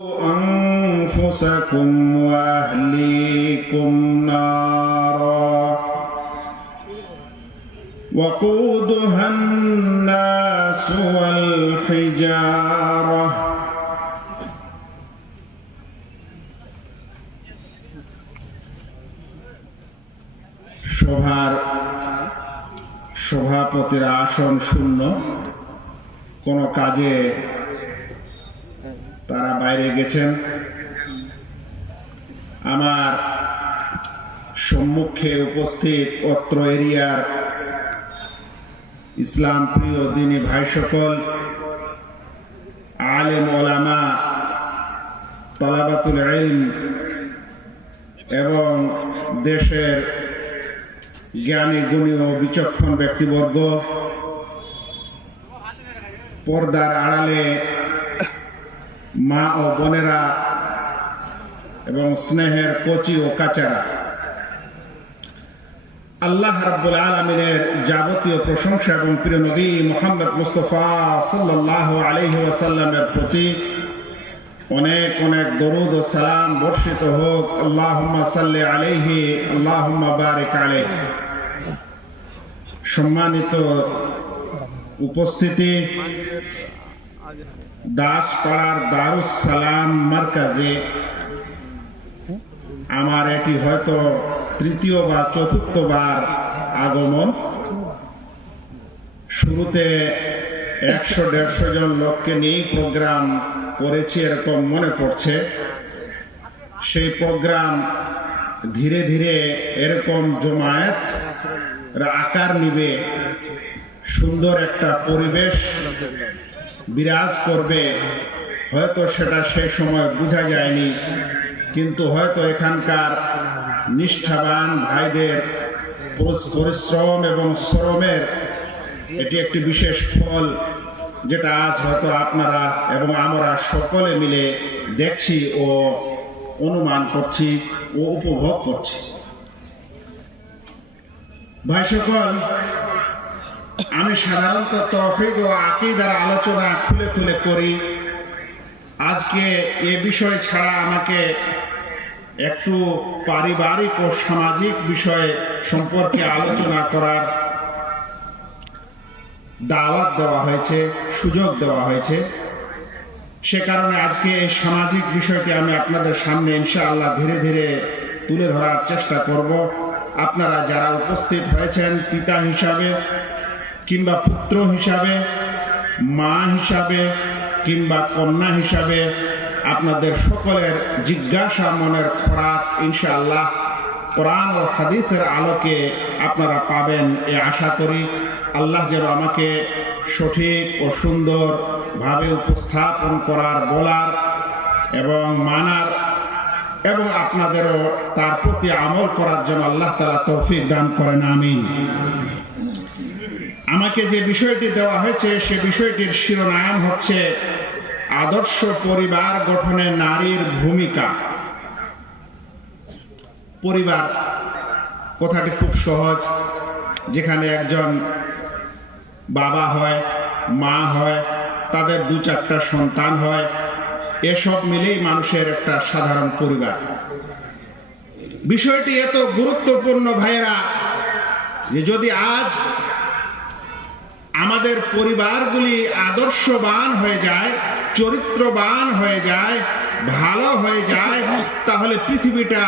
أنفسكم وأهليكم نارا وقودها الناس والحجارة সভাপতির আসন শূন্য, কোনো কাজে তারা বাইরে গেছেন। আমার সম্মুখে উপস্থিত অত্র এরিয়ার ইসলাম প্রিয় দ্বীনী ভাই সকল, আলেম ওলামা, তলাবাতুল ইলম এবং দেশের জ্ঞানী গুণী ও বিচক্ষণ ব্যক্তিবর্গ, পর্দার আড়ালে মা ও বোনেরা এবং স্নেহের কচি ও কাচারা, আল্লাহ রাব্বুল আলামিনের যাবতীয় প্রশংসা এবং প্রিয় নবী মুহাম্মদ মুস্তাফা সাল্লাল্লাহু আলাইহি ওয়াসাল্লামের প্রতি অনেক অনেক দরুদ ও সালাম বর্ষিত হোক। আল্লাহুম্মা সাল্লি আলাইহি, আল্লাহুম্মা বারিক আলাইহি। সম্মানিত উপস্থিতি, দাসপাড়ার দারুস সালাম মার্কাজে আমার এটি হয়তো তৃতীয় বা চতুর্থবার আগমন। শুরুতে 100-150 জন লোককে নিয়ে প্রোগ্রাম করেছি এরকম মনে পড়ছে। সেই প্রোগ্রাম ধীরে ধীরে এরকম জমায়েত আকার নিবে, সুন্দর একটা পরিবেশ বিরাজ করবে। হয়তো সেটা সেই সময় বোঝা যায়নি, কিন্তু হয়তো এখানকার নিষ্ঠাবান ভাইদের পরিশ্রম এবং শ্রমের এটি একটি বিশেষ ফল, যেটা আজ হয়তো আপনারা এবং আমরা সকলে মিলে দেখছি ও অনুমান করছি ও উপভোগ করছি। ভাই সকল, আমি সাধারণত তাওহীদ ও আকীদার আলোচনা খুলে খুলে করি। আজকে এ বিষয় ছাড়া আমাকে একটু পারিবারিক ও সামাজিক বিষয় সম্পর্কে আলোচনা করার দাওয়াত দেওয়া হয়েছে, সুযোগ দেওয়া হয়েছে। সে কারণে আজকে এই সামাজিক বিষয়টি আমি আপনাদের সামনে ইনশাআল্লাহ ধীরে ধীরে তুলে ধরার চেষ্টা করব। আপনারা যারা উপস্থিত হয়েছেন, পিতা হিসাবে কিংবা পুত্র হিসাবে, মা হিসাবে কিংবা কন্যা হিসাবে, আপনাদের সকলের জিজ্ঞাসা মনের খোরাক ইনশাআল্লাহ কোরআন ও হাদিসের আলোকে আপনারা পাবেন এ আশা করি। আল্লাহ যেন আমাকে সঠিক ও সুন্দরভাবে উপস্থাপন করার, বলার এবং মানার এবং আপনাদেরও তার প্রতি আমল করার জন্য আল্লাহ তাআলা তৌফিক দান করেন, আমিন। আমাকে যে বিষয়টি দেওয়া হয়েছে সে বিষয়টির শিরোনাম হচ্ছে আদর্শ পরিবার গঠনে নারীর ভূমিকা। পরিবার কথাটি খুব সহজ, যেখানে একজন বাবা হয়, মা হয়, তাদের 2-4টা সন্তান হয়, এসব মিলেই মানুষের একটা সাধারণ পরিবার। বিষয়টি এত গুরুত্বপূর্ণ ভাইয়েরা, যে যদি আজ আমাদের পরিবারগুলি আদর্শবান হয়ে যায়, চরিত্রবান হয়ে যায়, ভালো হয়ে যায়, তাহলে পৃথিবীটা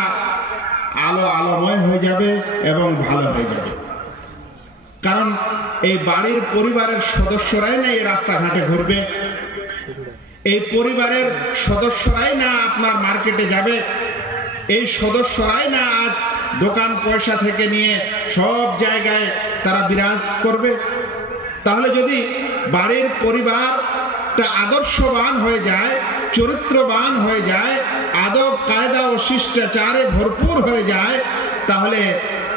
আলোময় হয়ে যাবে এবং ভালো হয়ে যাবে। কারণ এই বাড়ির পরিবারের সদস্যরাই না এই রাস্তাঘাটে ঘুরবে, এই পরিবারের সদস্যরাই না আপনার মার্কেটে যাবে, এই সদস্যরাই না আজ দোকান পয়সা থেকে নিয়ে সব জায়গায় তারা বিরাজ করবে। তাহলে যদি বাড়ির পরিবারটা আদর্শবান হয়ে যায়, চরিত্রবান হয়ে যায়, আদব কায়দা ও শিষ্টাচারে ভরপুর হয়ে যায়, তাহলে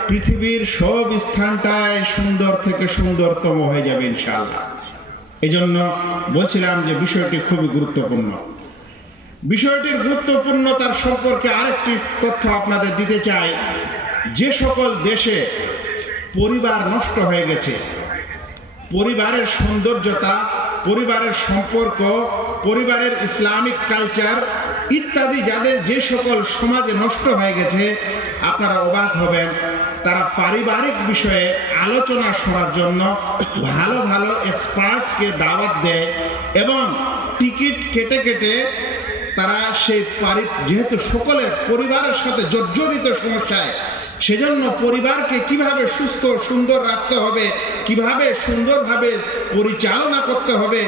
পৃথিবীর সব স্থানটাই সুন্দর থেকে সুন্দরতম হয়ে যাবে ইনশাআল্লাহ। এজন্য বলছিলাম যে বিষয়টি খুবই গুরুত্বপূর্ণ। বিষয়টির গুরুত্বপূর্ণতার সম্পর্কে আরেকটি তথ্য আপনাদের দিতে চাই। যে সকল দেশে পরিবার নষ্ট হয়ে গেছে, পরিবারের সৌন্দর্যতা পরিবারের সম্পর্ক, পরিবারের ইসলামিক কালচার ইত্যাদি যাদের যে সকল সমাজে নষ্ট হয়ে গেছে, আপনারা অবাক হবেন, তারা পারিবারিক বিষয়ে আলোচনা শোনার জন্য ভালো ভালো এক্সপার্টকে দাওয়াত দেয় এবং টিকিট কেটে কেটে তারা সেই যেহেতু সকলের পরিবারের সাথে জর্জরিত সমস্যায়, সেজন্য পরিবারকে কিভাবে সুস্থ সুন্দর রাখতে হবে, কিভাবে সুন্দরভাবে পরিচালনা করতে হবে,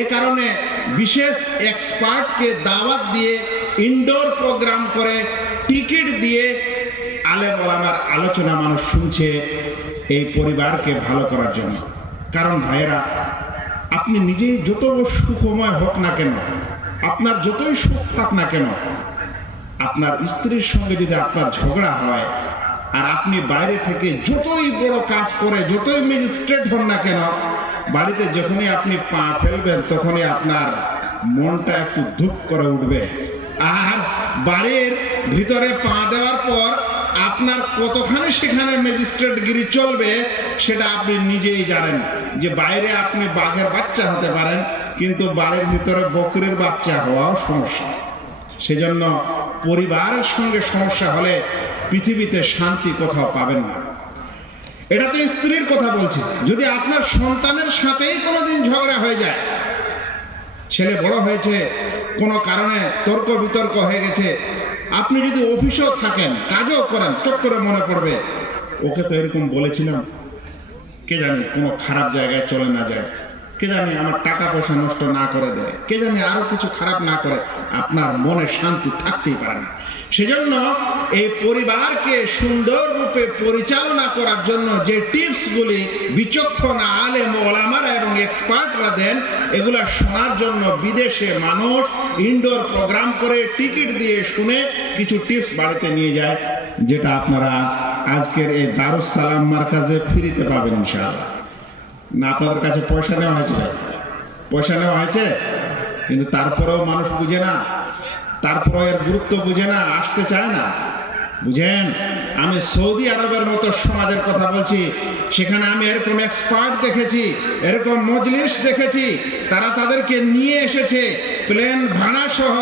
এ কারণে বিশেষ এক্সপার্টকে দাওয়াত দিয়ে ইনডোর প্রোগ্রাম করে টিকিট দিয়ে আলেম ওলামার আলোচনা মানুষ শুনছে এই পরিবারকে ভালো করার জন্য। কারণ ভাইয়েরা, আপনি নিজেই যত সুখময় হোক না কেন, আপনার যতই সুখ থাক না কেন, আপনার স্ত্রীর সঙ্গে যদি আপনার ঝগড়া হয় আর আপনি বাইরে থেকে যতই বড় কাজ করে, যতই ম্যাজিস্ট্রেট হন না কেন, বাড়িতে যখনই আপনি পা ফেলবেন তখনই আপনার মনটা একটু ধুপ করে উঠবে। আর বাড়ির ভিতরে পা দেওয়ার পর আপনার কতখানি সেখানে ম্যাজিস্ট্রেটগিরি চলবে সেটা আপনি নিজেই জানেন, যে বাইরে আপনি বাঘের বাচ্চা হতে পারেন কিন্তু বাড়ির ভিতরে বকরির বাচ্চা হওয়াও সমস্যা। সেজন্য পরিবারের সঙ্গে সমস্যা হলে পৃথিবীতে শান্তি কোথাও পাবেন না। এটা তো স্ত্রীর কথা বলছি। যদি আপনার সন্তানের সাথেই কোনোদিন ঝগড়া হয়ে যায়, ছেলে বড় হয়েছে, কোনো কারণে তর্ক বিতর্ক হয়ে গেছে, আপনি যদি অফিসেও থাকেন, কাজও করেন, চট করে মনে পড়বে ওকে তো এরকম বলেছিলাম, কে জানি কোনো খারাপ জায়গায় চলে না যায়, কে জানি আমার টাকা পয়সা নষ্ট না করে দেয়, কে জানি আরো কিছু খারাপ না করে, আপনার মনে শান্তি থাকতেই পারে না। সেজন্য এই পরিবারকে সুন্দর রূপে পরিচালনা করার জন্য যে টিপসগুলি বিচক্ষণ আলেম ওলামারা এবং এক্সপার্টরা দেন, এগুলা শোনার জন্য বিদেশে মানুষ ইনডোর প্রোগ্রাম করে টিকিট দিয়ে শুনে কিছু টিপস বাড়িতে নিয়ে যায়, যেটা আপনারা আজকের এই দারুস সালাম মার্কাজে ফ্রিতে পাবেন ইনশাআল্লাহ। না আপনাদের কাছে পয়সা নেওয়া হয়েছে? পয়সা নেওয়া হয়েছে, কিন্তু তারপরেও মানুষ বুঝে না, তারপরেও এর গুরুত্ব বুঝে না, আসতে চায় না। বুঝেন, আমি সৌদি আরবের মতো সমাজের কথা বলছি, সেখানে আমি এরকম এক্সপার্ট দেখেছি, এরকম মজলিস দেখেছি, তারা তাদেরকে নিয়ে এসেছে প্লেন ভাড়া সহ,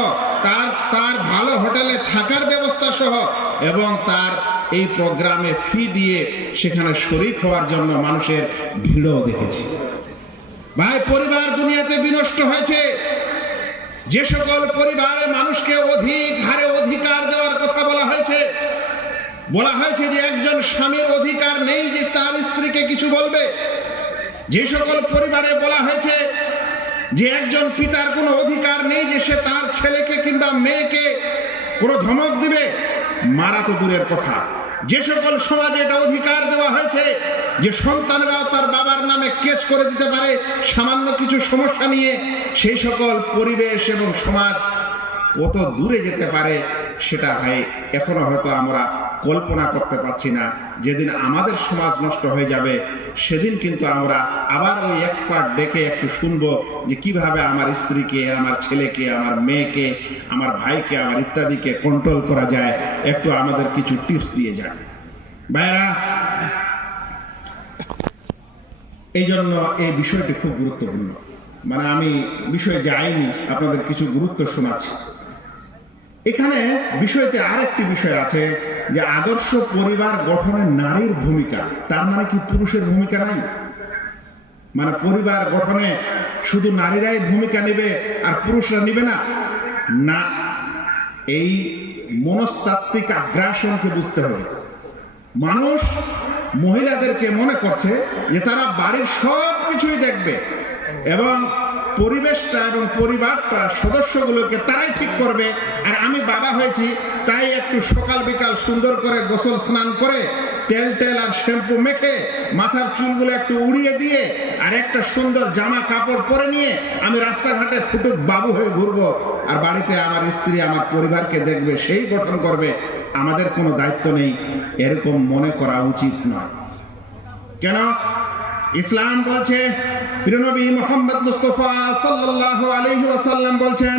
তার ভালো হোটেলে থাকার ব্যবস্থা সহ, এবং তার এই প্রোগ্রামে ফি দিয়ে সেখানে শরীক হওয়ার জন্য মানুষের ভিড়ও দেখেছি। ভাই, পরিবার দুনিয়াতে বিনষ্ট হয়েছে। যে সকল পরিবারের মানুষকে অধিক হারে অধিকার দেওয়ার কথা বলা হয়েছে যে একজন স্বামীর অধিকার নেই যে তার স্ত্রীকে কিছু বলবে, যে সকল পরিবারে বলা হয়েছে যে একজন পিতার কোনো অধিকার নেই যে সে তার ছেলেকে কিংবা মেয়েকে কোনো ধমক দিবে, মারা তো দূরের কথা, যে সকল সমাজে এটা অধিকার দেওয়া হয়েছে যে সন্তানরাও তার বাবার নামে কেস করে দিতে পারে সামান্য কিছু সমস্যা নিয়ে, সেই সকল পরিবেশ এবং সমাজ কত দূরে যেতে পারে সেটা ভাই এখনো হয়তো আমরা কল্পনা করতে পারছি না। যেদিন আমাদের সমাজ নষ্ট হয়ে যাবে সেদিন কিন্তু আমরা আবার ওই এক্সপার্ট ডেকে একটু শুনবো যে কিভাবে আমার স্ত্রীকে, আমার ছেলেকে, আমার মেয়েকে, আমার ভাইকে, আমার ইত্যাদিকে কন্ট্রোল করা যায়, একটু আমাদের কিছু টিপস দিয়ে যায়। ভাইরা, এই জন্য এই বিষয়টি খুব গুরুত্বপূর্ণ। মানে আমি বিষয়ে যাইনি, আপনাদের কিছু গুরুত্ব শোনাচ্ছি। এখানে বিষয়তে আরেকটি বিষয় আছে যে আদর্শ পরিবার গঠনে নারীর ভূমিকা। তার মানে কি পুরুষের ভূমিকা নাই? মানে পরিবার গঠনে শুধু নারীরাই ভূমিকা নেবে আর পুরুষরা নেবে না? না, এই মনস্তাত্ত্বিক আগ্রাসনকে বুঝতে হবে। মানুষ মহিলাদেরকে মনে করছে যে তারা বাড়ির সব কিছুই দেখবে এবং পরিবেশটা এবং পরিবারটা সদস্যগুলোকে তারাই ঠিক করবে। আর আমি বাবা হয়েছি তাই একটু সকাল বিকাল সুন্দর করে গোসল স্নান করে তেল আর শ্যাম্পু মেখে মাথার চুলগুলো একটু উড়িয়ে দিয়ে আর একটা সুন্দর জামা কাপড় পরে নিয়ে আমি রাস্তাঘাটে ফুটুক বাবু হয়ে ঘুরবো, আর বাড়িতে আমার স্ত্রী আমার পরিবারকে দেখবে, সেই গঠন করবে, আমাদের কোনো দায়িত্ব নেই, এরকম মনে করা উচিত নয়। কেন? ইসলাম বলছে, প্রিয় নবী মুহাম্মদ মুস্তাফা সাল্লাল্লাহু আলাইহি ওয়াসাল্লাম বলছেন,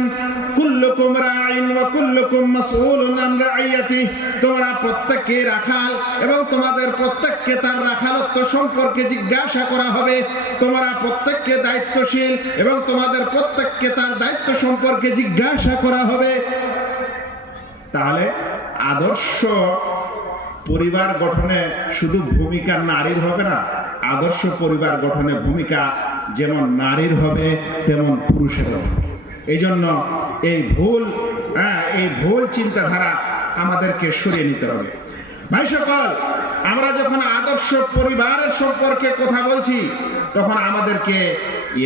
কুল্লুকুম রাঈন ওয়া কুল্লুকুম মাসউলুন আন রাইয়াতিহি, তোমরা প্রত্যেককে রাখাল এবং তোমাদের প্রত্যেককে তার রাখালত্ব সম্পর্কে জিজ্ঞাসা করা হবে। তোমরা প্রত্যেককে দায়িত্বশীল এবং তোমাদের প্রত্যেককে তার দায়িত্ব সম্পর্কে জিজ্ঞাসা করা হবে। তাহলে আদর্শ পরিবার গঠনে শুধু ভূমিকা নারীর হবে না, আদর্শ পরিবার গঠনে ভূমিকা যেমন নারীর হবে তেমন পুরুষের হবে। এই জন্য এই ভুল চিন্তাধারা আমাদেরকে সরিয়ে নিতে হবে। ভাই সকল, আমরা যখন আদর্শ পরিবারের সম্পর্কে কথা বলছি তখন আমাদেরকে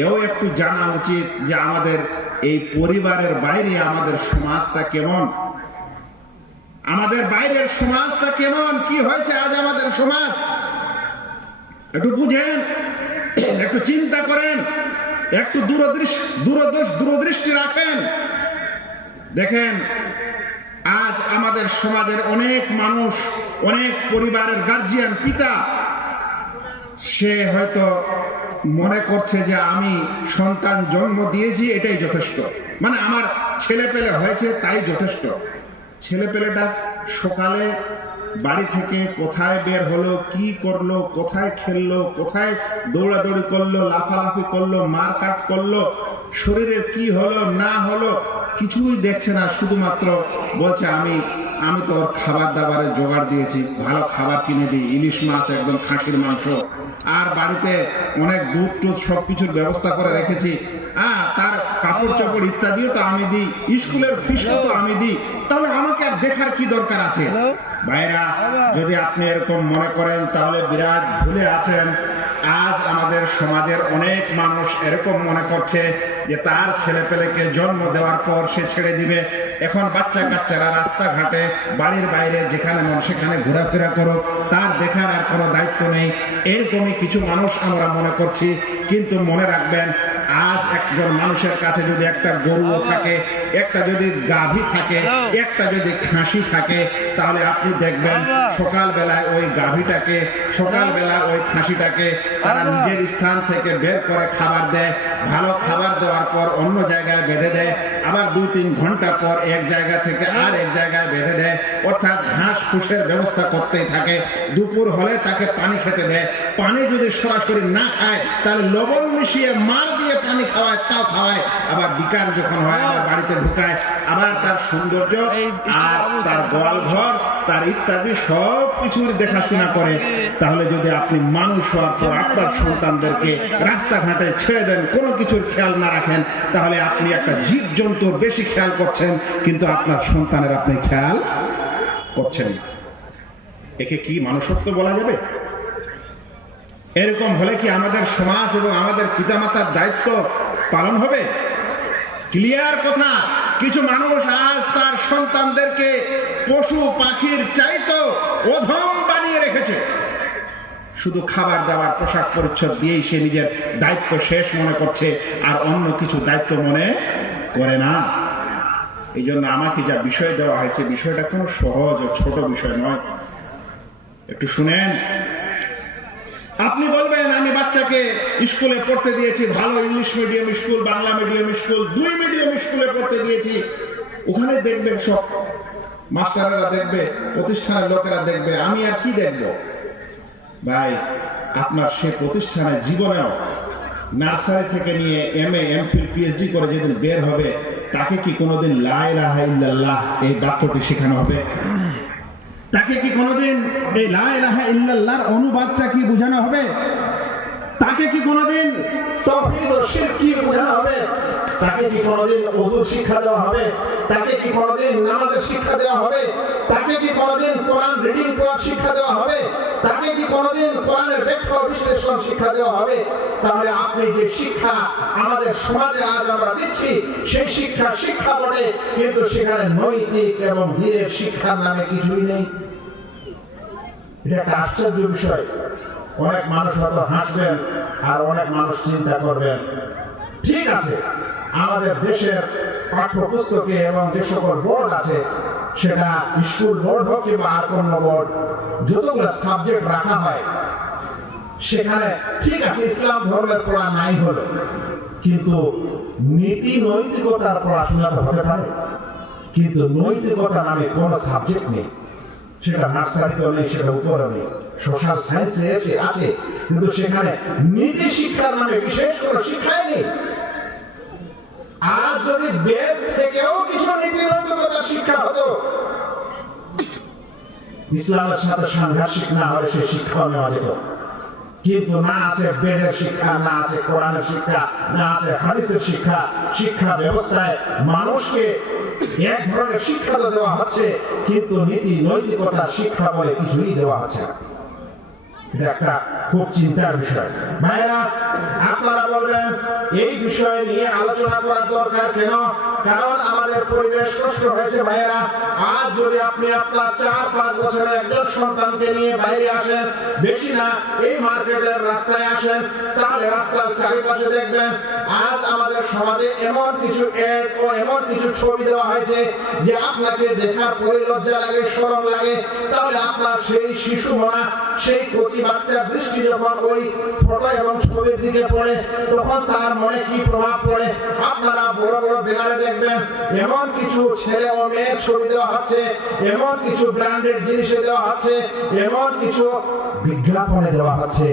এও একটু জানা উচিত যে আমাদের এই পরিবারের বাইরে আমাদের সমাজটা কেমন, আমাদের বাইরের সমাজটা কেমন, কি হয়েছে আজ আমাদের সমাজ। একটু বুঝেন, একটু চিন্তা করেন, একটু দূরদৃষ্টি রাখেন। দেখেন আজ আমাদের সমাজের অনেক মানুষ, অনেক পরিবারের গার্জিয়ান পিতা, সে হয়তো মনে করছে যে আমি সন্তান জন্ম দিয়েছি এটাই যথেষ্ট, মানে আমার ছেলে পেলে হয়েছে তাই যথেষ্ট। ছেলে পেলেটা সকালে বাড়ি থেকে কোথায় বের হলো, কি করলো, কোথায় খেললো, কোথায় দৌড়াদৌড়ি করলো, লাফালাফি করলো, মারকাট করলো, শরীরের কি হলো না হলো কিছুই দেখছে না, শুধুমাত্র বলছে আমি তো ওর খাবার দাবারের জোগাড় দিয়েছি, ভালো খাবার কিনে দিই, ইলিশ মাছ, একদম খাসির মাংস, আর বাড়িতে অনেক দুধ টুধ সবকিছুর ব্যবস্থা করে রেখেছি, তার কাপড় চোপড় ইত্যাদিও তো আমি দিই, স্কুলের ফিসও তো আমি দিই, তাহলে আমাকে আর দেখার কি দরকার আছে। ভাইরা, যদি আপনি এরকম মনে করেন তাহলে বিরাট ভুলে আছেন। আজ আমাদের সমাজের অনেক মানুষ এরকম মনে করছে যে তার ছেলে পেলেকে জন্ম দেওয়ার পর সে ছেড়ে দিবে, এখন বাচ্চা কাচ্চারা রাস্তাঘাটে বাড়ির বাইরে যেখানে মন সেখানে ঘোরাফেরা করুক, তার দেখার আর কোনো দায়িত্ব নেই, এরকমই কিছু মানুষ আমরা মনে করছি। কিন্তু মনে রাখবেন, আজ একজন মানুষের কাছে যদি একটা গরুও থাকে, একটা যদি গাভী থাকে, একটা যদি খাসি থাকে, তাহলে আপনি দেখবেন সকালবেলায় ওই গাভীটাকে, সকালবেলা ওই খাসিটাকে তারা নিজের স্থান থেকে বের করে খাবার দেয়, ভালো খাবার দেওয়ার পর অন্য জায়গায় বেঁধে দেয়, আবার 2-3 ঘন্টা পর এক জায়গা থেকে আর এক জায়গায় বেঁধে দেয়, অর্থাৎ ঘাস ফুসের ব্যবস্থা করতেই থাকে। দুপুর হলে তাকে পানি খেতে দেয়, পানি যদি সরাসরি না খায় তাহলে লবণ মিশিয়ে মার দিয়ে পানি খাওয়ায়, তাও খাওয়ায়, আবার বিকাল যখন হয় আবার বাড়িতে ঢুকায়, আবার তার সৌন্দর্য আর তার গোয়াল ঘর তার ইত্যাদি সব কিছুর দেখাশোনা করে। তাহলে যদি আপনি মানুষ হওয়ার পর আপনার সন্তানদেরকে রাস্তাঘাটে ছেড়ে দেন, কোনো কিছুর খেয়াল না রাখেন, তাহলে আপনি একটা জীব জন্তুর বেশি খেয়াল করছেন, কিন্তু আপনার সন্তানের আপনি খেয়াল করছেন। একে কি মানুষত্ব বলা যাবে? এরকম হলে কি আমাদের সমাজ এবং আমাদের পিতামাতার দায়িত্ব পালন হবে? ক্লিয়ার কথা। কিছু মানুষ আজ তার সন্তানদেরকে পশু পাখির চাইতো অধম বানিয়ে রেখেছে, শুধু খাবার দাবার পোশাক পরিচ্ছদ দিয়েই সে নিজের দায়িত্ব শেষ মনে করছে, আর অন্য কিছু দায়িত্ব মনে করে না। এই জন্য আমাকে যা বিষয় দেওয়া হয়েছে, বিষয়টা কোনো সহজ ও ছোট বিষয় নয়। একটু শুনেন। আপনি বলবেন আমি বাচ্চাকে স্কুলে পড়তে দিয়েছি, ভালো English medium school, Bangla medium school, 2 medium স্কুলে পড়তে দিয়েছি, ওখানে দেখবে সব মাস্টাররা দেখবে, প্রতিষ্ঠানের লোকেরা দেখবে, আমি আর কি দেখব? ভাই, আপনার সে প্রতিষ্ঠানে জীবনেও নার্সারি থেকে নিয়ে MA MPhil PhD করে যেদিন বের হবে, তাকে কি কোনোদিন লা ইলাহা ইল্লাল্লাহ এই বাক্যটি শেখানো হবে? তাকে কি কোনোদিন এই লা ইলাহা ইল্লাল্লাহর অনুবাদটা কি বোঝানো হবে? তাকে কি কোনোদিন তাওহীদ ও শিরক কি বোঝানো হবে? তাকে কি কোনোদিন ওযু শিক্ষা দেওয়া হবে? তাকে কি কোনোদিন নামাজের শিক্ষা দেওয়া হবে? তাকে কি কোনোদিন কোরআন রিডিং করার শিক্ষা দেওয়া হবে? তাকে কি কোনোদিন কোরআনের ব্যাখ্যা বিশ্লেষণ শিক্ষা দেওয়া হবে? তাহলে আপনি যে শিক্ষা আমাদের সমাজে আজ আমরা দিচ্ছি, সেই শিক্ষা বটে, কিন্তু সেখানে নৈতিক এবং দ্বীনের শিক্ষার নামে কিছুই নেই। এটা একটা আশ্চর্য বিষয়। অনেক মানুষ হয়তো হাসবেন আর অনেক মানুষ চিন্তা করবেন, ঠিক আছে, আমাদের দেশের পাঠ্যপুস্তকে এবং যে সকল বোর্ড আছে, সেটা স্কুল বোর্ড হোক কিংবা আর কোন বোর্ড, যতগুলো সাবজেক্ট রাখা হয় সেখানে ঠিক আছে ইসলাম ধর্মের পড়া নাই হলো, কিন্তু নীতি নৈতিকতার পড়াশোনা তো হতে পারে, কিন্তু নৈতিকতা নামে কোন সাবজেক্ট নেই, সেটা নার্সারিতেও নেই, সেটা উপরে নেই, সোশ্যাল সায়েন্সে আছে, কিন্তু সেখানে নীতি শিক্ষার নামে বিশেষ কোনো শিক্ষাই নেই। আর যদি বেদ থেকেও কিছু নীতি নৈতিকতার শিক্ষা হতো, ইসলামের সাথে সাংঘর্ষিক না হলে সেই শিক্ষাও নেওয়া যেত, কিন্তু না আছে বেদের শিক্ষা, না আছে কোরআনের শিক্ষা, না আছে হাদিসের শিক্ষা। শিক্ষা ব্যবস্থায় মানুষকে এক ধরনের শিক্ষা তো দেওয়া হচ্ছে, কিন্তু নীতি নৈতিকতা শিক্ষা বলে কিছুই দেওয়া হচ্ছে না। এটা একটা খুব চিন্তার বিষয়। ভাইরা, আপনারা বলবেন এই বিষয় নিয়ে আলোচনা করার দরকার কেন? কারণ আমাদের পরিবেশ নষ্ট হয়েছে। ভাইরা, আজ যদি আপনি আপনার 4-5 বছরের একজন সন্তানকে নিয়ে বাইরে আসেন, বেশি না এই মার্কেটের রাস্তায় আসেন, তাহলে রাস্তার চারিপাশে দেখবেন আজ আমাদের সমাজে এমন কিছু অ্যাড ও এমন কিছু ছবি দেওয়া হয়েছে যে আপনাকে দেখার পরে লজ্জা লাগে, শরম লাগে। তাহলে আপনার সেই শিশু মনা, সেই কচি বাচ্চার দৃষ্টি যখন ওই ফটো এবং ছবির দিকে পড়ে, তখন তার মনে কি প্রভাব পড়ে? আপনারা বড় বড় ব্যানারে দেখবেন এমন কিছু ছেলে ও মেয়ের ছবি দেওয়া হচ্ছে, এমন কিছু ব্র্যান্ডেড জিনিসে দেওয়া হচ্ছে, এমন কিছু বিজ্ঞাপনে দেওয়া হচ্ছে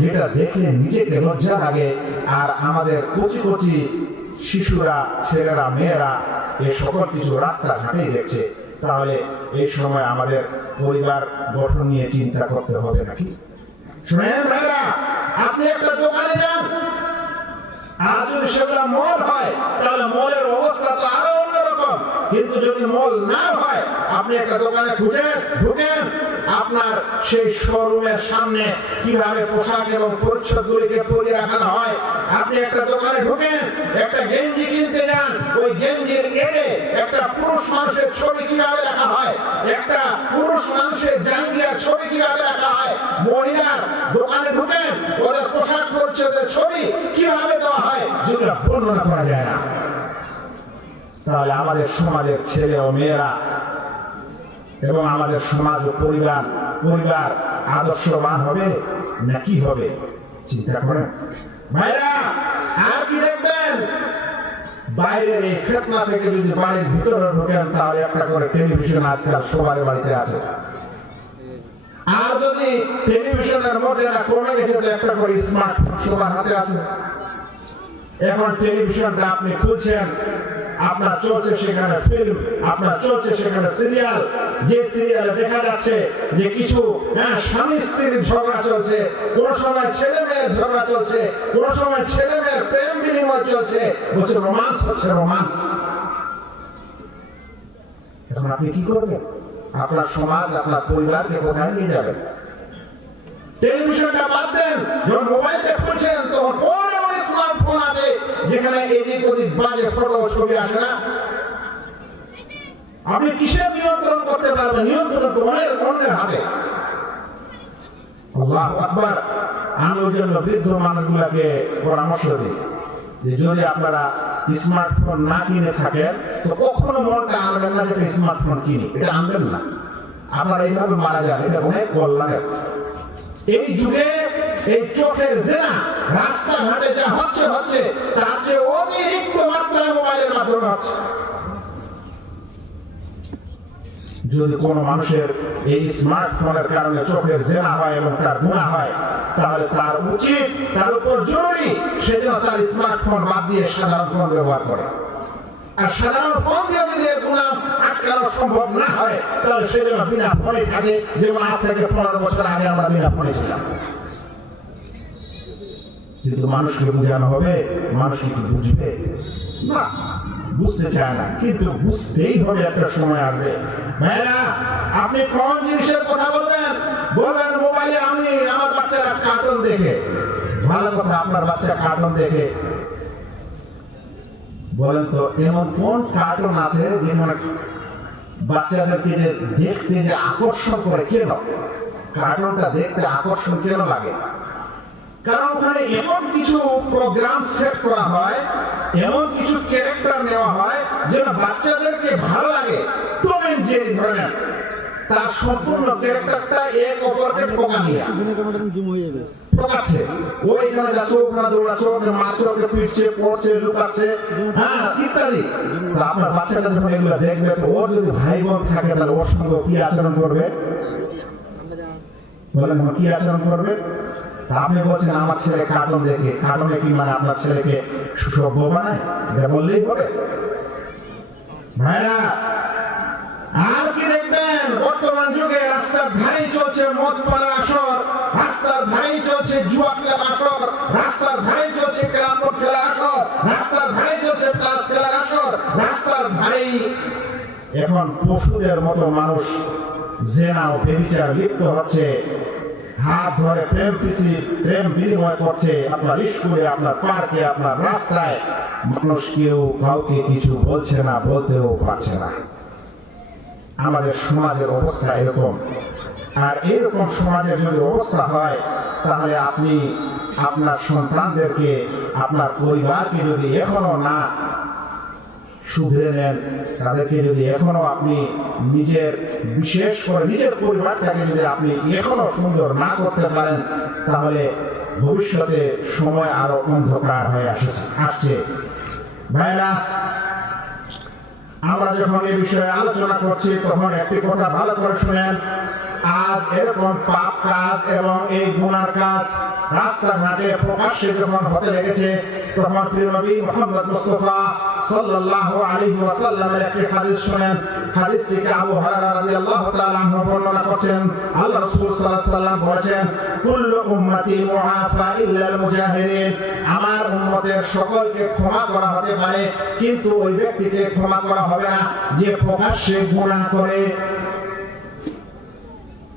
যেটা দেখলে নিজেকে লজ্জা লাগে। আর আমাদের কচি কচি শিশুরা, ছেলেরা, মেয়েরা এই সকল কিছু রাস্তাঘাটেই দেখছে। তাহলে এই সময় আমাদের পরিবার গঠন নিয়ে চিন্তা করতে হবে নাকি? শুনেন ভাইরা, আপনি একটা দোকানে যান, আর যদি সেগুলো মল হয় তাহলে মলের অবস্থা তো আরো অন্যরকম। কিন্তু যদি মল না হয়, আপনি একটা দোকানে ঢুকেন, আপনার সেই শোরুমের সামনে কিভাবে পোশাক এবং পরিচ্ছদগুলিকে পরিয়ে রাখানো হয়। আপনি একটা দোকানে ঢুকেন, একটা গেঞ্জি কিনতে যান, ওই গেঞ্জির এড়ে একটা পুরুষ মানুষের ছবি কিভাবে রাখা হয়, একটা পুরুষ মানুষের জাঙ্গিয়ার ছবি কিভাবে রাখা হয়। মহিলার দোকানে ঢুকেন, ওদের পোশাক পরিচ্ছদের ছবি কিভাবে দেওয়া হয়, যেগুলো বর্ণনা করা যায় না। তাহলে আমাদের সমাজের ছেলে ও মেয়েরা এবং আমাদের সমাজ ও পরিবার আদর্শবান হবে না কি হবে? চিন্তা করেন ভাইরা। আর কি দেখবেন, বাইরের এই ফেতনা থেকে যদি বাড়ির ভিতরে ঢোকেন, তাহলে একটা করে টেলিভিশন আজকাল সবার বাড়িতে আছে। আর যদি টেলিভিশনের মর্যাদা কমে গেছে, তো একটা করে স্মার্টফোন সবার হাতে আছে। এখন টেলিভিশনটা আপনি খুলছেন, আপনার চলছে সেখানে ফিল্ম, আপনার চলছে সেখানে সিরিয়াল। যে সিরিয়ালে দেখা যাচ্ছে যে কিছু স্বামী স্ত্রীর ঝগড়া চলছে, কোন সময় ছেলে মেয়ের ঝগড়া চলছে, কোন সময় ছেলে মেয়ের প্রেম বিনিময় চলছে, বলছে রোমান্স হচ্ছে, রোমান্স। এখন আপনি কি করবেন? আপনার সমাজ, আপনার পরিবারকে কোথায় নিয়ে যাবেন? টেলিভিশনটা বাদ দেন, যখন মোবাইলটা খুলছেন তখন কোন এমন স্মার্টফোন আছে যেখানে এদিক ওদিক বাজে ফটো ছবি আসে না? আপনি কিসের নিয়ন্ত্রণ করতে পারবেন? নিয়ন্ত্রণ তো অন্যের হাতে। আল্লাহু আকবার। আমি ওই জন্য বৃদ্ধ মানুষগুলাকে পরামর্শ দিই যে যদি আপনারা স্মার্টফোন না কিনে থাকেন, তো কখনো মনটা আনবেন না যে স্মার্টফোন কিনি, এটা আনবেন না। আপনারা এইভাবে মারা যান, এটা অনেক কল্যাণের। এই যুগে এই চোখের জেনা রাস্তাঘাটে যা হচ্ছে তার চেয়ে অতিরিক্ত মাত্রায় মোবাইলের মাধ্যমে হচ্ছে। যদি কোন মানুষের এই স্মার্টফোনের কারণে চোখের জেনা হয় এবং তার গুনাহ হয়, তাহলে তার উচিত, তার উপর জরুরি, সেজন্য তার স্মার্টফোন বাদ দিয়ে সাধারণ ফোন ব্যবহার করে। আর সাধারণ ফোন দিয়ে যদি গুনাহ আটকানো সম্ভব না হয়, তাহলে সেজন্য বিনা ফোনে থাকে, যেমন আজ থেকে 15 বছর আগে আমরা বিনা ফোনে ছিলাম। কিন্তু মানুষকে বোঝানো হবে, মানুষ কি বুঝবে না? বুঝতে চায় না, কিন্তু বুঝতেই হবে, একটা সময় আসবে। ভাইরা, আপনি কোন জিনিসের কথা বলবেন? বলবেন মোবাইলে আমি আমার বাচ্চারা কার্টুন দেখে। ভালো কথা, আপনার বাচ্চা কার্টুন দেখে। বলেন তো এমন কোন কার্টুন আছে যেখানে বাচ্চাদেরকে যে দেখতে যে আকর্ষণ করে? কেন কার্টুনটা দেখতে আকর্ষণ কেন লাগে? কারণ ওখানে এমন কিছু প্রোগ্রাম সেট করা হয়, এমন কিছু ক্যারেক্টার নেওয়া হয় যেন বাচ্চাদেরকে ভালো লাগে। টম এন্ড জেরি ধরনের তার সম্পূর্ণ ক্যারেক্টারটা এক অপরকে ঠকাচ্ছে। ওইখানে যাচ্ছে, ওখানে দৌড়াচ্ছে, ওখানে মারছে, ওকে পিটছে, পড়ছে, লুকাচ্ছে, হ্যাঁ ইত্যাদি। তো আপনার বাচ্চাটা যখন এগুলো দেখবে, তো ওর যদি ভাই বোন থাকে তাহলে ওর সঙ্গে কি আচরণ করবে? বলেন কি আচরণ করবে? আপনি বলছেন আমার ছেলে কার্টুন দেখে, কার্টুনে কি মানে আপনার ছেলেকে সুসভ্য বানায়? এটা বললেই হবে? ভাইরা, আর কি দেখবেন? বর্তমান যুগে রাস্তার ধারেই চলছে মদ পানের আসর, রাস্তার ধারেই চলছে জুয়া খেলার আসর, রাস্তার ধারেই চলছে ক্যারাম বোর্ড খেলার আসর, রাস্তার ধারেই চলছে তাস খেলার আসর, রাস্তার ধারেই এখন পশুদের মতো মানুষ জেনা ও ব্যভিচার লিপ্ত হচ্ছে, হাত ধরে প্রেম বিনিময় করছে আপনার স্কুলে, আপনার পার্কে, আপনার রাস্তায়। মানুষ কেউ কাউকে কিছু বলছে না, বলতেও পারছে না। আমাদের সমাজের অবস্থা এরকম। আর এরকম সমাজের যদি অবস্থা হয়, তাহলে আপনি আপনার সন্তানদেরকে, আপনার পরিবারকে যদি এখনো না শুধরে নেন, তাদেরকে যদি এখনো আপনি বিশেষ করে নিজের পরিবারটাকে যদি আপনি এখনো সুন্দর না করতে পারেন, তাহলে ভবিষ্যতে সময় আরো অন্ধকার হয়ে আসছে। ভাইরা, আমরা যখন এই বিষয়ে আলোচনা করছি, তখন একটি কথা ভালো করে শুনেন। আজ এরকম পাপ কাজ এবং এই গুনার কাজ রাস্তাঘাটে প্রকাশ্যে যখন হতে লেগেছে, তখন প্রিয় নবী মুহাম্মদ মুস্তাফা সাল্লাল্লাহু আলাইহি ওয়াসাল্লামের একটি হাদিস শুনেন। হাদিসটিকে আবু হুরায়রা রাদিয়াল্লাহু তাআলা আনহু বর্ণনা করছেন। আল্লাহ রাসূল সাল্লাল্লাহু আলাইহি ওয়াসাল্লাম বলেছেন, কুল্লু উম্মতি মুআফা ইল্লা আল মুজাহিরিন। আমার উম্মতের সকলকে ক্ষমা করা হতে পারে, কিন্তু ওই ব্যক্তিকে ক্ষমা করা হবে না যে প্রকাশ্যে গুনাহ করে।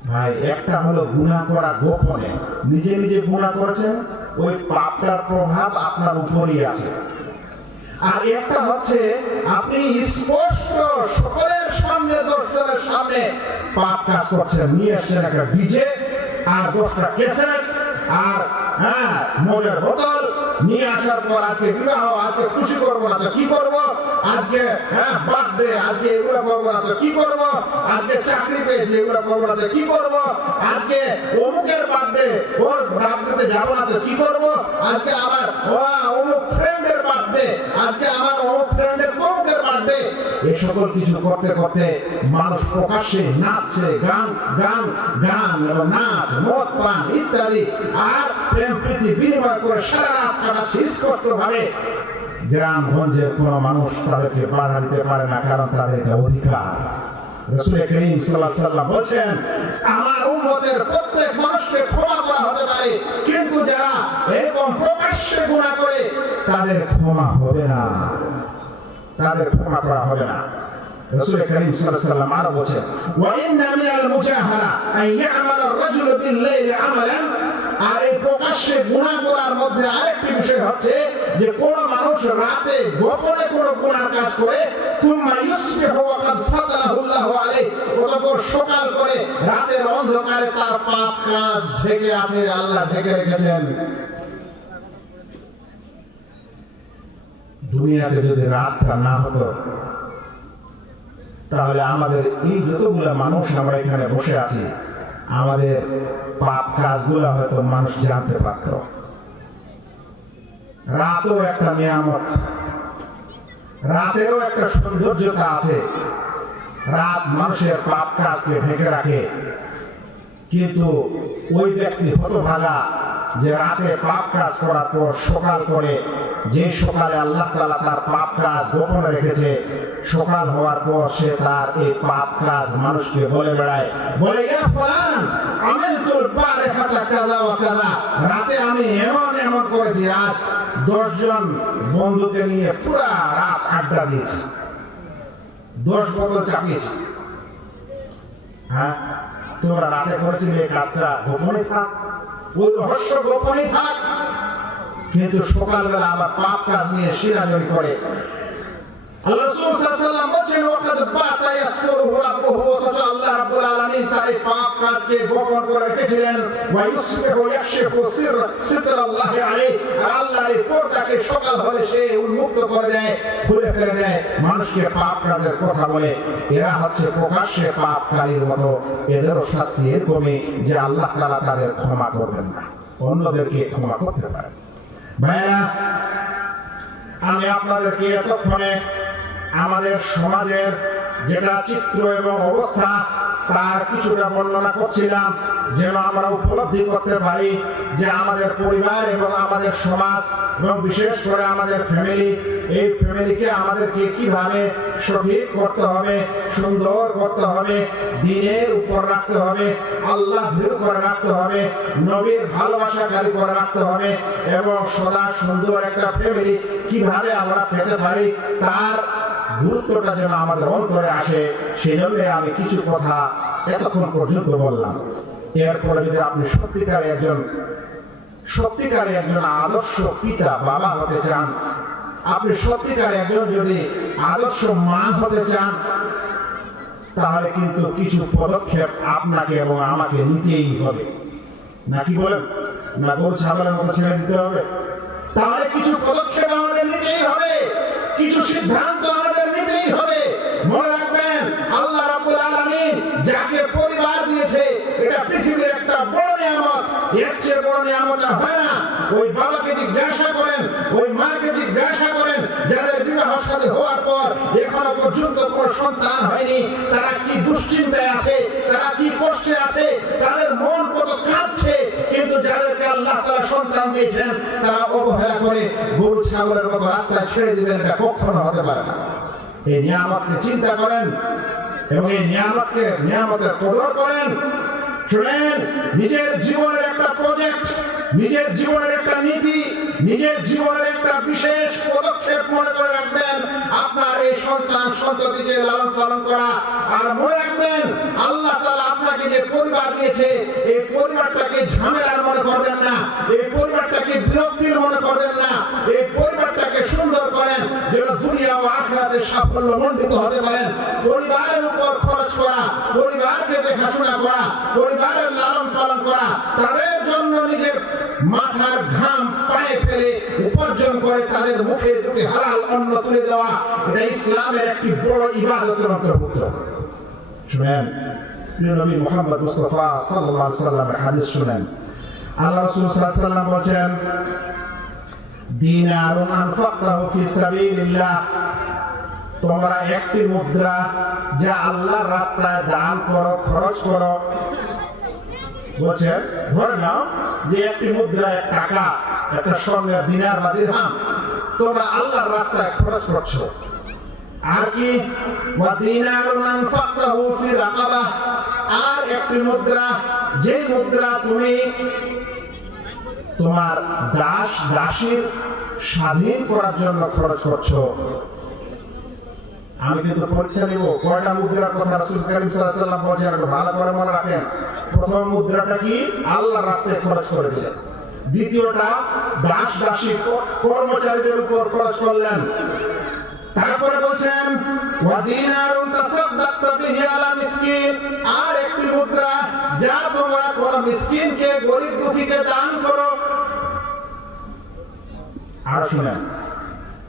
ভাই, একটা হলো গুনাহ করা গোপনে, নিজে নিজে গুনাহ করেছেন, ওই পাপটার প্রভাব আপনার উপরেই আছে। আর একটা হচ্ছে আপনি স্পষ্ট সকলের সামনে, দশজনের সামনে পাপ কাজ করছেন, নিয়ে আসছেন একটা ডিজে আর 10টা ক্যাসেট আর মদের বোতল নিয়ে আসার পর আজকে বিবাহ, আজকে খুশি করবো না তো কি করবো, আজকে বার্থডে, আজকে এগুলো করবো না তো কি করবো, আজকে চাকরি পেয়েছে এগুলো করবো না তো কি করবো, আজকে অমুকের বার্থডে, ওর বার্থডেতে যাবো না তো কি করবো, আজকে আমার অমুক ফ্রেন্ডের বার্থডে, আজকে আমার অমুক ফ্রেন্ডের তমুকের বার্থডে। এই সকল কিছু করতে করতে মানুষ প্রকাশ্যে নাচছে, গান এবং নাচ, মদ পান ইত্যাদি, আর প্রেম প্রীতি বিনিময় করে সারা রাত কাটাচ্ছে। স্পষ্ট ভাবে গ্রামগঞ্জের কোন মানুষ তাদেরকে বাধা দিতে পারে না, কারণ তাদের এটা অধিকার। রাসূল করিম সাল্লাল্লাহু আলাইহি ওয়াসাল্লাম বলেন, আমার উম্মতের প্রত্যেক মানুষকে ক্ষমা করা হতে পারে, কিন্তু যারা এরকম প্রকাশ্যে গুনাহ করে তাদের ক্ষমা হবে না, তাদের ক্ষমা করা হবে না। রাসূল করিম সাল্লাল্লাহু আলাইহি ওয়াসাল্লাম আরো বলেন, ওয়া ইন্না মিনাল মুজাহারা আন ইয়া'মাল আর-রাজুলু বিল-লাইলি আমালান। আর এই প্রকাশ্যে গুনাহ করার মধ্যে আরেকটি বিষয় হচ্ছে যে কোন মানুষ রাতে গোপনে কোন গুনাহ কাজ করে, তুম্মা ইউসবিহু ওয়া কাদ সাতারাহু আল্লাহু আলাইহি, অতঃপর সকাল করে রাতের অন্ধকারে তার পাপ কাজ ঢেকে আছে, আল্লাহ ঢেকে রেখেছেন। দুনিয়াতে যদি রাতটা না হতো, তাহলে আমাদের এই যতগুলো মানুষ আমরা এখানে বসে আছি, আমাদের পাপ কাজগুলো হয়তো মানুষ জানতে পারত। রাতও একটা নিয়ামত, রাতেরও একটা সৌন্দর্যতা আছে। রাত মানুষের পাপ কাজকে ঢেকে রাখে, কিন্তু ওই ব্যক্তি হতভাগা যে রাতে পাপ কাজ করার পর সকাল করে, যে সকালে আল্লাহ তাআলা তার পাপ কাজ গোপনে রেখেছে, সকাল হওয়ার পর সে তার এই পাপ কাজ মানুষকে বলে বেড়ায়, বলে, ইয়া ফুলান আমিলতুল বারিহাতা কাযা ওয়া কাযা, রাতে আমি এমন করেছি, আজ 10 জন বন্ধুকে নিয়ে পুরা রাত আড্ডা দিয়েছি, 10 বোতল চাপিয়েছি। হ্যাঁ, তোমরা রাতে করেছিলে এই কাজটা, গোপনে থাক, ওই রহস্য গোপনে থাক। কিন্তু সকালবেলা আবার পাপ কাজ নিয়ে শিরাজরি করে। আল্লাহ রাসূল সাল্লাল্লাহু আলাইহি ওয়াসাল্লাম বলেন, ওয়াকাদ বাতা ইয়াসতুরুহু রাব্বুহু, অথচ আল্লাহ রাব্বুল আলামিন তার এই পাপ কাজকে গোপন করে রেখেছিলেন ওয়া ইউসবিহু ইয়াকশিফু সিতরাল্লাহি আলাইহি, আর আল্লাহর এই পর্দাকে সকাল হলে সে উন্মুক্ত করে দেয়, খুলে ফেলে দেয়, মানুষকে পাপ কাজের কথা বলে। এরা হচ্ছে প্রকাশ্যে পাপকারীর মতো, এদেরও শাস্তি এরকমই যে আল্লাহ তাআলা তাদের ক্ষমা করবেন না, অন্যদেরকে ক্ষমা করতে পারেন। ভাইরা, আমি আপনাদেরকে এতক্ষণে আমাদের সমাজের যেটা চিত্র এবং অবস্থা তার কিছুটা বর্ণনা করছিলাম, যেন আমরা উপলব্ধি করতে পারি যে আমাদের পরিবার এবং আমাদের সমাজ এবং বিশেষ করে আমাদের ফ্যামিলি, এই ফ্যামিলিকে আমাদেরকে কিভাবে সঠিক করতে হবে, সুন্দর করতে হবে, দ্বীনের উপর রাখতে হবে, আল্লাহ ভীরু করে রাখতে হবে, নবীর ভালোবাসাকারী করে রাখতে হবে, এবং সদা সুন্দর একটা ফ্যামিলি কিভাবে আমরা পেতে পারি তার গুরুত্বটা যেন আমাদের অন্তরে আসে, সেই জন্য আমি কিছু কথা এতক্ষণ পর্যন্ত বললাম। এরপরে যদি আপনি সত্যিকারে একজন আদর্শ পিতা বাবা হতে চান, আপনি সত্যিকারে একজন যদি আদর্শ মা হতে চান, তাহলে কিন্তু কিছু পদক্ষেপ আপনাকে এবং আমাকে নিতেই হবে। নাকি বলেন? না গরু ছাগলের মতো ছেড়ে দিতে হবে? তাহলে কিছু পদক্ষেপ আমাদের নিতেই হবে, কিছু সিদ্ধান্ত আমাদের নিতেই হবে। মনে রাখবেন, আল্লাহ রাব্বুল আলামিন যাকে পরিবার দিয়েছে, এটা পৃথিবীর একটা বড় নিয়ামত, এর চেয়ে বড় নিয়ামত আর হয় না। ওই বাবাকে জিজ্ঞাসা করেন, ওই মাকে জিজ্ঞাসা করেন, যাদের বিবাহ শাদী হওয়ার পর এখনো পর্যন্ত কোনো সন্তান হয়নি, তারা কি দুশ্চিন্তায় আছে, তারা কি কষ্টে আছে, তাদের মন কত কাঁদছে। কিন্তু যাদেরকে আল্লাহ তাআলা সন্তান দিয়েছেন, তারা অবহেলা করে গরু ছাগলের মতো রাস্তায় ছেড়ে দিবেন, এটা কখনো হতে পারে না। এই নিয়ামতকে চিন্তা করেন এবং এই নিয়ামতের কদর করেন। শুনেন, নিজের জীবনের একটা প্রজেক্ট, নিজের জীবনের একটা নীতি, নিজের জীবনের একটা বিশেষ পদক্ষেপ মনে করে রাখবেন আপনার এই সন্তান সন্ততিকে লালন পালন করা। আর মনে রাখবেন, আল্লাহ তাআলা আপনাকে যে পরিবার দিয়েছে, এই পরিবারটাকে ঝামেলার মনে করবেন না, এই পরিবারটাকে বিরক্তির মনে করবেন না, এই পরিবারটাকে সুন্দর করেন যেন দুনিয়া ও আখিরাতে সাফল্য মণ্ডিত হতে পারেন। পরিবারের উপর খরচ করা, পরিবারকে দেখাশোনা করা, পরিবারের লালন পালন করা, তাদের জন্য নিজের মাথার ঘাম পায়ে ফেলে উপার্জন করে তাদের মুখে দুটি হালাল অন্ন তুলে দেওয়া, এটা ইসলামের একটি বড় ইবাদতের অন্তর্ভুক্ত। শুনেন, প্রিয় নবী মুহাম্মদ মুস্তাফা সাল্লাল্লাহু আলাইহি ওয়াসাল্লামের হাদিস শুনেন। আল্লাহ রাসূল সাল্লাল্লাহু আলাইহি ওয়াসাল্লাম বলেন, দিনারুন আনফাকতাহু ফি সাবিলিল্লাহ, তোমরা একটি মুদ্রা যা আল্লাহর রাস্তায় দান করো, খরচ করো। বলছেন, ধরে নাও যে একটি মুদ্রা, এক টাকা, একটা স্বর্ণের দিনার বা দিরহাম তোমরা আল্লাহর রাস্তায় খরচ করছো। আর কি, ওয়া দিনারুন আনফাকতাহু ফি রাকাবাহ, আর একটি মুদ্রা, যে মুদ্রা তুমি তোমার দাস দাসীর স্বাধীন করার জন্য খরচ করছো। আমি কিন্তু পরীক্ষা নিব কয়টা মুদ্রার কথা রাসূল কারীম সাল্লাল্লাহু আলাইহি ওয়াসাল্লাম বলেছেন, একটু ভালো করে মনে রাখেন। প্রথম মুদ্রাটা কি? আল্লাহর রাস্তায় খরচ করে দিলেন। দ্বিতীয়টা দাস দাসী কর্মচারীদের উপর খরচ করলেন। তারপরে বলছেন, ওয়া দিনারুন তাসাদদাকতা বিহি আলা মিসকিন, আর একটি মুদ্রা যা তোমরা কোন মিসকিনকে, গরীব দুঃখীকে দান করো। আর শুনেন,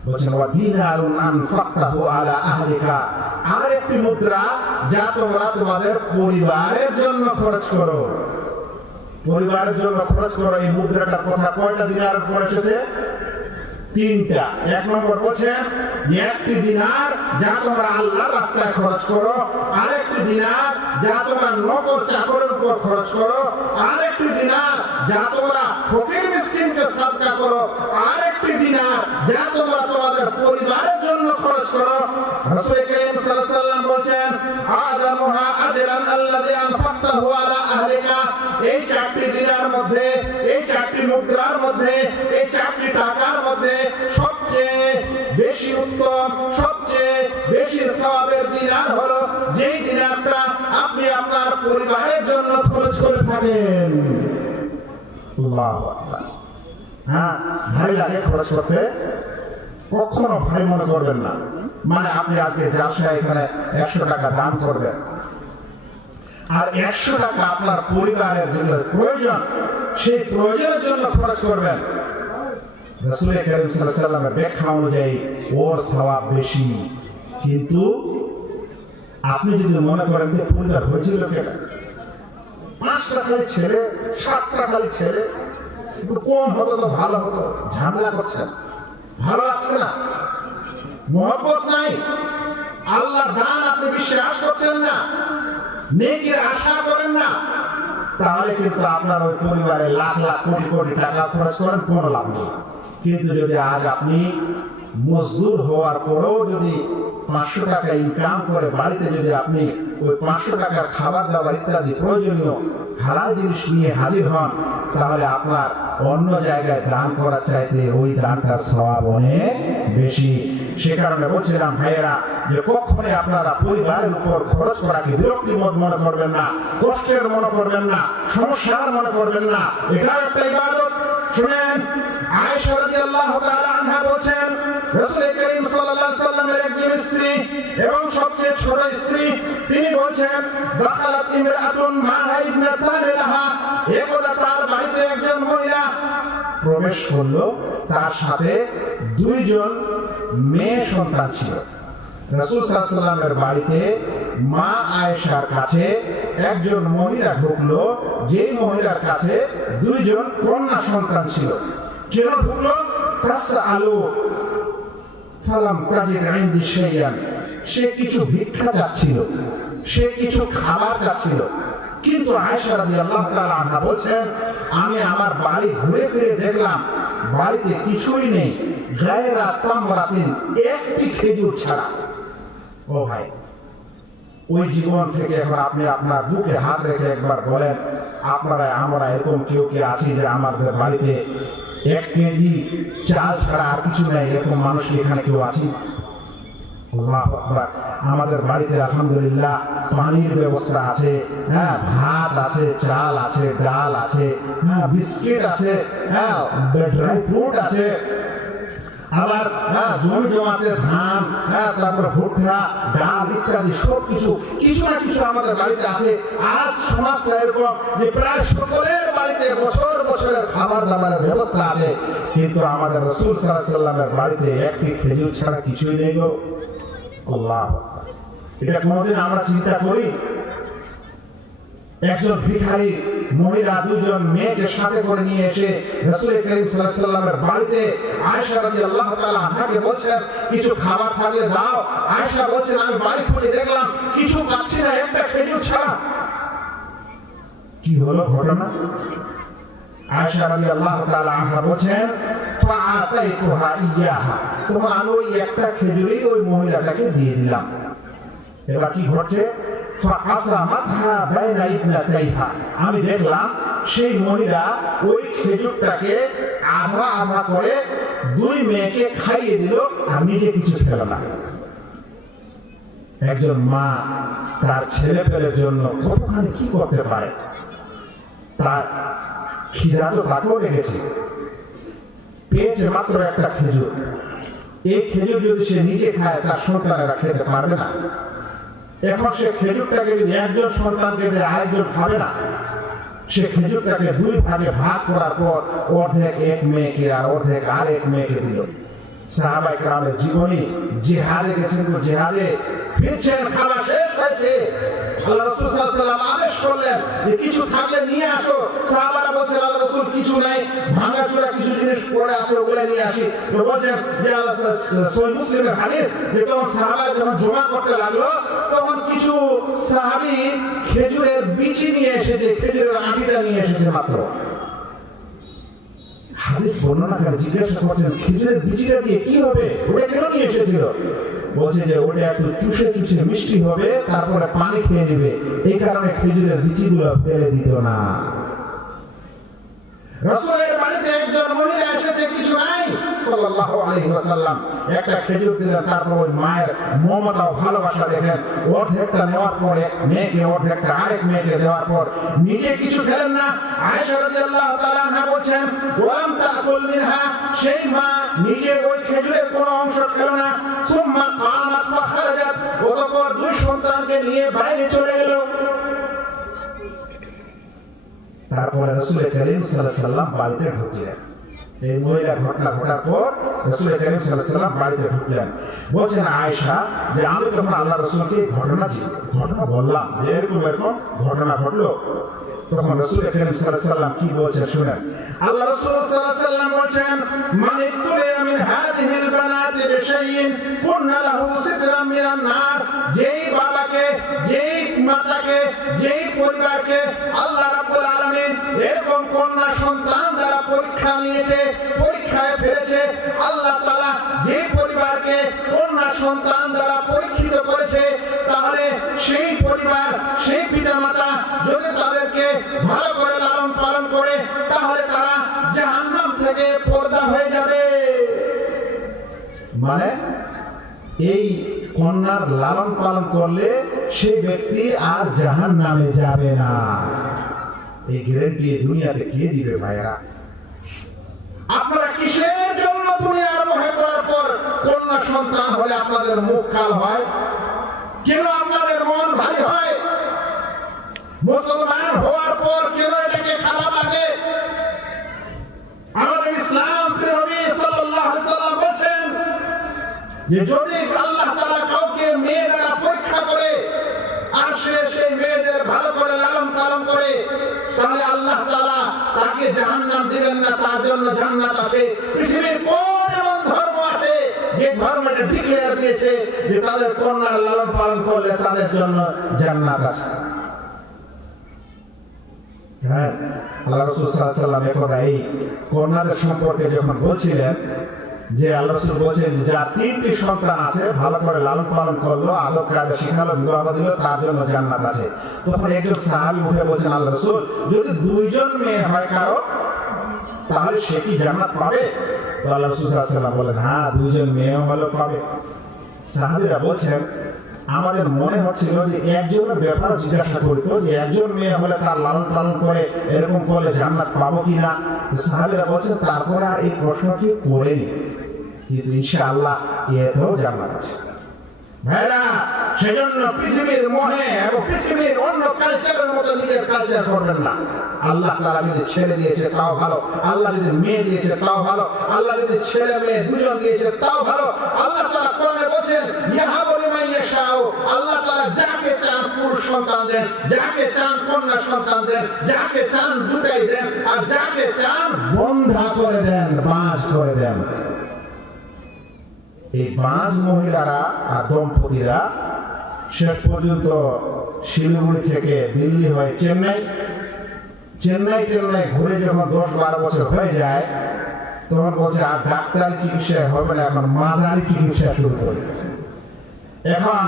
বলছেন, ওয়া দিনারুন আনফাকতাহু আলা আহলিকা, আর একটি মুদ্রা যা তোমরা তোমাদের পরিবারের জন্য খরচ করো। পরিবারের জন্য খরচ করো, এই মুদ্রাটার কথা কয়টা দিনারের পর এসেছে? তিনটা। এক নম্বর বলছেন, একটি দিনার যা তোমরা আল্লাহর রাস্তায় খরচ করো, আরেকটি দিনার যা তোমরা নকর চাকরের উপর খরচ করো, আরেকটি দিনার যা তোমরা ফকির মিসকিনকে সাদকা করো, আরেকটি দিনার যা তোমরা তোমাদের পরিবারের জন্য খরচ করো। রাসূল কারীম সাল্লাল্লাহু আলাইহি ওয়াসাল্লাম বলেন, আদামুহা আজরান আল্লাযী আনফাকতাহু আলা আহলিকা, এই চারটি দিনার মধ্যে, এই চারটি মুদ্রার মধ্যে, এই চারটি টাকার মধ্যে সবচেয়ে বেশি উত্তম, সবচেয়ে বেশি সওয়াবের দিনার হলো যেই দিনারটা আপনি আপনার পরিবারের জন্য খরচ করে থাকেন। আল্লাহু আকবার। হ্যাঁ, ভারী লাগে খরচ করতে, কখনো ভারী মনে করবেন না। মানে আপনি আজকে জালসায় এখানে 100 টাকা দান করবেন, আর 100 টাকা আপনার পরিবারের জন্য প্রয়োজন, সেই প্রয়োজনের জন্য খরচ করবেন, রাসূল কারীম সাল্লাল্লাহু আলাইহি ওয়াসাল্লামের ব্যাখ্যা অনুযায়ী ওর সওয়াব বেশি। কিন্তু আপনি যদি মনে করেন যে পরিবার হয়েছিল কেন, 5টা খালি ছেলে, 7টা খালি ছেলে, একটু কম হতো তো ভালো হতো, ঝামেলা করছেন, ভালো লাগছে না, মহব্বত নাই, আল্লাহর দান আপনি বিশ্বাস করছেন না, নেকির আশা করেন না, তাহলে কিন্তু আপনার ওই পরিবারে লাখ লাখ কোটি কোটি টাকা খরচ করেন, কোনো লাভ নেই। কিন্তু যদি আজ আপনি মজদুর হওয়ার পরেও যদি 500 টাকা ইনকাম করে বাড়িতে যদি আপনি ওই 500 টাকার খাবার দাবার ইত্যাদি প্রয়োজনীয় হালাল জিনিস নিয়ে হাজির হন, তাহলে আপনার অন্য জায়গায় দান করার চাইতে ওই দানটার সওয়াব অনেক বেশি। সে কারণে বলছিলাম ভাইয়েরা, যে কখনোই আপনারা পরিবারের উপর খরচ করাকে বিরক্তিবোধ মনে করবেন না, কষ্টের মনে করবেন না, সমস্যার মনে করবেন না, এটা একটা ইবাদত। শুনেন, আয়েশা রাদিয়াল্লাহু তাআলা আনহা বলেন, রাসূল করিম সাল্লাল্লাহু আলাইহি সাল্লামের একজন স্ত্রী এবং সবচেয়ে ছোট স্ত্রী, তিনি বলেন, দাখালাত ইমরাতুন মাহা ইবনাতান লাহা, একদা তার বাড়িতে একজন মহিলা প্রবেশ করলো, তার সাথে 2 জন মেয়ে সন্তান ছিল। রাসূল সাল্লাল্লাহু আলাইহি সাল্লামের বাড়িতে মা আয়েশার কাছে একজন মহিলা ঢুকলো, যে মহিলার কাছে 2 জন কন্যা সন্তান ছিল। কেন ঢুকলো? তাসআলু ফালাম তাজিদ ইনদি শাইয়ান, সে কিছু ভিক্ষা চাচ্ছিল, সে কিছু খাবার চাচ্ছিল। কিন্তু আয়েশা রাদিয়াল্লাহু তাআলা আনহা বলেন, আমি আমার বাড়ি ঘুরে ফিরে দেখলাম বাড়িতে কিছুই নেই, গায়রা তামরাতিন, একটি খেজুর ছাড়া। ও ভাই, ওই জীবন থেকে এখন আপনি আপনার বুকে হাত রেখে একবার বলেন, আপনারা আমরা এরকম কেউ কে আছি যে আমাদের বাড়িতে 1 কেজি চাল ছাড়া আর কিছু নেই, এরকম মানুষ এখানে কেউ আছি? আল্লাহু আকবার। আমাদের বাড়িতে আলহামদুলিল্লাহ পানির ব্যবস্থা আছে, হ্যাঁ, ভাত আছে, চাল আছে, ডাল আছে, হ্যাঁ, বিস্কিট আছে, হ্যাঁ, ড্রাই ফ্রুট আছে, আবার জমি জমাতে ধান, তারপরে ভুট্টা, ডাল ইত্যাদি সবকিছু কিছু না কিছু আমাদের বাড়িতে আছে। আজ সমাজটা এরকম যে প্রায় সকলের বাড়িতে বছর বছরের খাবার দাবারের ব্যবস্থা আছে, কিন্তু আমাদের রাসূল সাল্লাল্লাহু আলাইহি সাল্লামের বাড়িতে একটি খেজুর ছাড়া কিছুই নেই গো। আল্লাহ, এটা কোনদিন আমরা চিন্তা করি? একজন ভিখারি মহিলা 2 জন মেয়েকে সাথে করে নিয়ে এসে রাসূল করিম সাল্লাল্লাহু আলাইহি সাল্লামের বাড়িতে আয়েশা রাদিয়াল্লাহু তাআলা আনহাকে বলছেন, কিছু খাবার থাকলে দাও। আয়েশা বলছেন, আমি বাড়ি খুলে দেখলাম কিছু পাচ্ছি না, একটা খেজুর ছাড়া। কি হলো ঘটনা? আয়েশা রাদিয়াল্লাহু তাআলা আনহা বলছেন, ফাআতাইতুহা ইয়াহা, তখন আমি ওই একটা খেজুরই ওই মহিলাটাকে দিয়ে দিলাম। এবার কি ঘটছে? আমি দেখলাম সেই মহিলা ওই খেজুরটাকে আধা আধা করে 2 মেয়েকে খাইয়ে দিল, আর নিজে কিছু খেল না। একজন মা তার ছেলে পেলের জন্য কতখানি কি করতে পারে। তার খিদা তো তাকেও লেগেছে, পেয়েছে মাত্র একটা খেজুর। এই খেজুর যদি সে নিজে খায়, তার সন্তানেরা খেতে পারবে না। এখন সে খেজুরটাকে যদি একজন সন্তানকে দেয়, আরেকজন খাবে না। সে খেজুরটাকে 2 ভাগে ভাগ করার পর অর্ধেক 1 মেয়েকে আর অর্ধেক আর 1 মেয়েকে দিল। সাহাবায়ে কেরামের জীবনী, জিহাদে গেছেন, জিহাদে ফিরছেন, খাওয়া শেষ হয়েছে, আল্লাহ রাসূল সাল্লাল্লাহু আলাইহি ওয়াসাল্লাম আদেশ করলেন যে কিছু থাকলে নিয়ে আসো। সাহাবারা বলছেন, আল্লাহ রাসূল কিছু নাই, ভাঙাচোরা কিছু জিনিস পড়ে আছে, ওগুলো নিয়ে আসি। তো বলছেন যে আল্লাহ, সহিহ মুসলিমের হাদিস, যে তখন সাহাবারা যখন জমা করতে লাগলো, তখন কিছু সাহাবী খেজুরের বিচি নিয়ে এসেছে, খেজুরের আটিটা নিয়ে এসেছে মাত্র। হাদিস বর্ণনাকারী জিজ্ঞাসা করছেন, খেজুরের বিচিটা দিয়ে কি হবে, ওটা কেন নিয়ে এসেছিল? বলছে যে ওটা একটু চুষে চুষে মিষ্টি হবে, তারপরে পানি খেয়ে নেবে, এই কারণে খেজুরের বিচিগুলো ফেলে দিত না। রাসূলের বাড়িতে একজন মহিলা এসেছে, কিছু নাই, সাল্লাল্লাহু আলাইহি ওয়াসাল্লাম একটা খেজুর দিলেন। তারপর ওই মায়ের মমতা ও ভালোবাসা দেখেন, অর্ধেকটা নেওয়ার পর 1 মেয়েকে, অর্ধেকটা আরেক মেয়েকে দেওয়ার পর নিজে কিছু খেলেন না। আয়েশা রাদিয়াল্লাহু তাআলা আনহা বলেন, ওয়ালাম তাকুল মিনহা, সেই মা নিজে ওই খেজুরের কোনো অংশ খেল না। সুম্মা কামাত ওয়া খারাজাত, অতঃপর 2 সন্তানকে নিয়ে বাইরে চলে গেল। তারপরে রাসূল করিম সাল্লাল্লাহু আলাইহি ওয়াসাল্লাম বাড়িতে ঢুকলেন। এই মহিলা ঘটনা ঘটার পর রাসূল করিম সাল্লাল্লাহু আলাইহি ওয়াসাল্লাম বাড়িতে ঢুকলেন। বলছেন আয়েশা যে আমি তখন আল্লাহ রাসূলকে ঘটনা বললাম যে এরকম ঘটনা ঘটলো। তখন রাসূল করিম সাল্লাল্লাহু আলাইহি ওয়াসাল্লাম কি বলছেন শুনেন। আল্লাহ রাসূল সাল্লাল্লাহু আলাইহি ওয়াসাল্লাম বলেন মান ইবতুলিয়া মিন হাযিহিল বানাতি বিশাইইন কুননা লাহু সিতরাম মিনান নার। যেই বাবাকে, যেই মাতাকে, যেই পরিবারকে আল্লাহ রাব্বুল আলামিন এরকম কন্যা সন্তান দ্বারা পরীক্ষা নিয়েছে, পরীক্ষায় ফেলেছে, আল্লাহ তাআলা যে পরিবারকে কন্যা সন্তান দ্বারা পরীক্ষিত করেছে, তাহলে সেই পরিবার, সেই পিতামাতা যদি তাদেরকে ভালো করে লালন পালন করে, তাহলে তারা জাহান্নাম থেকে পর্দা হয়ে যাবে। মানে এই কন্যার লালন পালন করলে সেই ব্যক্তি আর জাহান্নামে যাবে না। এই গ্যারান্টি দুনিয়াতে কে দিবে ভাইরা? আপনারা কিসের জন্য দুনিয়ার মোহে পড়ার পর কন্যা সন্তান হলে আপনাদের মুখ কাল হয়? কেন আপনাদের মন ভারী হয়? মুসলমান হওয়ার পর কেন এটাকে খারাপ লাগে? আমাদের ইসলাম নবী সাল্লাল্লাহু আলাইহি ওয়াসাল্লাম বলেন যে যদি আল্লাহ তাআলা কাউকে মেয়ে দ্বারা পরীক্ষা করে আর সে সেই মেয়েদের ভালো করে লালন পালন করে, তাহলে আল্লাহ তাআলা তাকে জাহান্নাম দিবেন না, তার জন্য জান্নাত আছে। পৃথিবীর কোন এমন ধর্ম আছে যে ধর্মটা ডিক্লেয়ার দিয়েছে যে তাদের কন্যার লালন পালন করলে তাদের জন্য জান্নাত আছে? হ্যাঁ, আল্লাহ রাসূল সাল্লাল্লাহু আলাইহি ওয়াসাল্লাম একদা এই কন্যাদের সম্পর্কে যখন বলছিলেন যে আল্লাহ রাসূল বলেছেন যার 3টি সন্তান আছে, ভালো করে লালন পালন করলো, আদব কায়দা শিখালো, বিবাহ দিল, তার জন্য জান্নাত আছে। তখন একজন সাহাবী উঠে বলেছেন আল্লাহ রাসূল যদি 2 জন মেয়ে হয় কারো, তাহলে সে কি জান্নাত পাবে? তো আল্লাহ রাসূল সাল্লাল্লাহু আলাইহি ওয়াসাল্লাম বলেন হ্যাঁ, 2 জন মেয়ে হলো পাবে। সাহাবীরা বলছেন আমাদের মনে হচ্ছিল যে একজনের ব্যাপারে জিজ্ঞাসা করতো যে একজন মেয়ে হলে তার লালন পালন করে এরকম করলে জান্নাত পাবো কিনা। সাহাবীরা বলছেন তারপরে আর এই প্রশ্নটি করেনি, কিন্তু ইনশাআল্লাহ এতেও জান্নাত আছে। ভাইরা, সেজন্য পৃথিবীর মোহে এবং পৃথিবীর অন্য কালচারের মতো নিজের কালচার করবেন না। আল্লাহ তাআলা যদি ছেলে দিয়েছে তাও ভালো, আল্লাহ যদি মেয়ে দিয়েছে তাও ভালো, আল্লাহ যদি ছেলে মেয়ে 2 জন দিয়েছে তাও ভালো। আল্লাহ তাআলা কোরআনে বলেন ইয়াহাবু লিমান ইয়াশাউ, আল্লাহ তাআলা যাকে চান পুরুষ সন্তান দেন, যাকে চান কন্যা সন্তান দেন, যাকে চান দুটাই দেন, আর যাকে চান বন্ধা করে দেন, বাঁশ করে দেন। এই 5 মহিলারা আর দম্পতিরা শেষ পর্যন্ত শিলিগুড়ি থেকে দিল্লি হয়ে চেন্নাই ঘুরে যখন 10-12 বছর হয়ে যায়, তখন বলছে আর ডাক্তারি চিকিৎসা হবে না, এখন মাজারি চিকিৎসা শুরু করে। এখন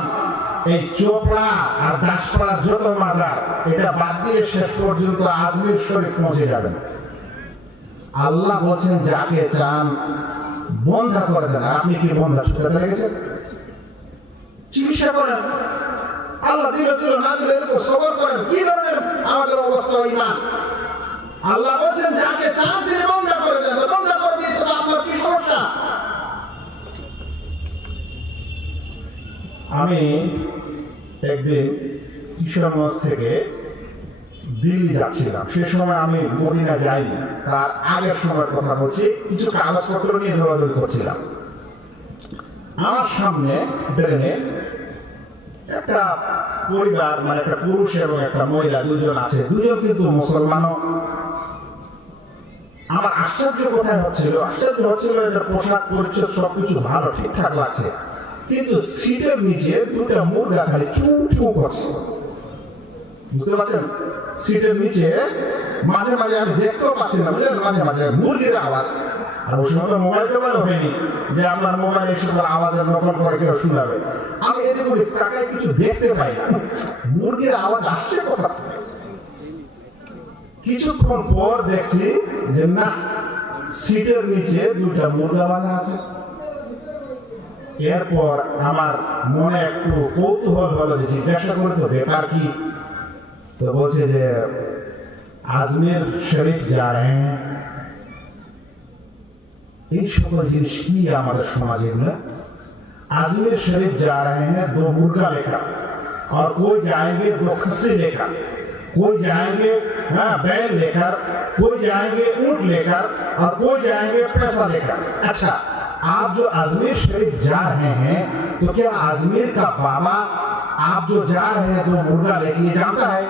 এই চোপড়া আর দাসপাড়ার যত মাজার, এটা বাদ দিয়ে শেষ পর্যন্ত আজমির শরীফ পৌঁছে যাবেন। আল্লাহ বলছেন যাকে চান বন্ধা করে দেন। আপনি কি বন্ধা ছুটে লেগেছেন? চিকিৎসা করেন, আল্লাহ দিল না দিল এরকম সবর করেন। কি ধরনের আমাদের অবস্থা ইমান? আল্লাহ বলছেন যাকে চান তিনি বন্ধা করে দেন। বন্ধা করে দিয়েছে তো আপনার কি সমস্যা? আমি একদিন কিশোরগঞ্জ থেকে দিল্লি যাচ্ছিলাম, সে সময় আমি মদিনা যাইনি, তার আগের সময়ের কথা বলছি। কিছু কাগজপত্র নিয়ে দৌড়াদৌড়ি করছিলাম। আমার সামনে ট্রেনে একটা পরিবার, মানে একটা পুরুষ এবং একটা মহিলা, 2 জন আছে। 2 জন কিন্তু মুসলমানও। আমার আশ্চর্য হচ্ছিল যে পোশাক পরিচ্ছদ সবকিছু ভালো ঠিকঠাক লাগছে, কিন্তু সিটের নিচে 2টা মুরগা খালি চু চু করছে। বুঝতে পারছেন? সিটের নিচে মাঝে মাঝে আমি দেখতেও পাচ্ছি না, বুঝলেন, মাঝে মাঝে মুরগির আওয়াজ। আর ওই সময় তো মোবাইল টোবাইল হয়নি যে আপনার মোবাইলে এসে আওয়াজের নকল করে কেউ শুনাবে। আমি এদিকে ওদিক তাকায় কিছু দেখতে পাই না, মুরগির আওয়াজ আসছে কোথা থেকে। কিছুক্ষণ পর দেখছি যে না, সিটের নিচে 2টা মুরগা বাঁধা আছে। এরপর আমার মনে একটু কৌতূহল হলো যে জিজ্ঞাসা করে তো ব্যাপার কি। তো বলছে যে আজমির শরীফ যা রে, এই সকল জিনিস কি আমাদের সমাজে? আজমির शरीफ जा रहे हैं 2 मुर्गा लेकर और कोई जाएंगे 2 खस्सी लेकर। कोई जाएंगे बैल लेकर, कोई जाएंगे ऊंट लेकर, और कोई जाएंगे पैसा लेकर। अच्छा, आप जो अजमेर शरीफ जा रहे हैं, तो क्या अजमेर का बाबा आप जो जा रहे हैं तो मुर्गा लेके ये जानता है?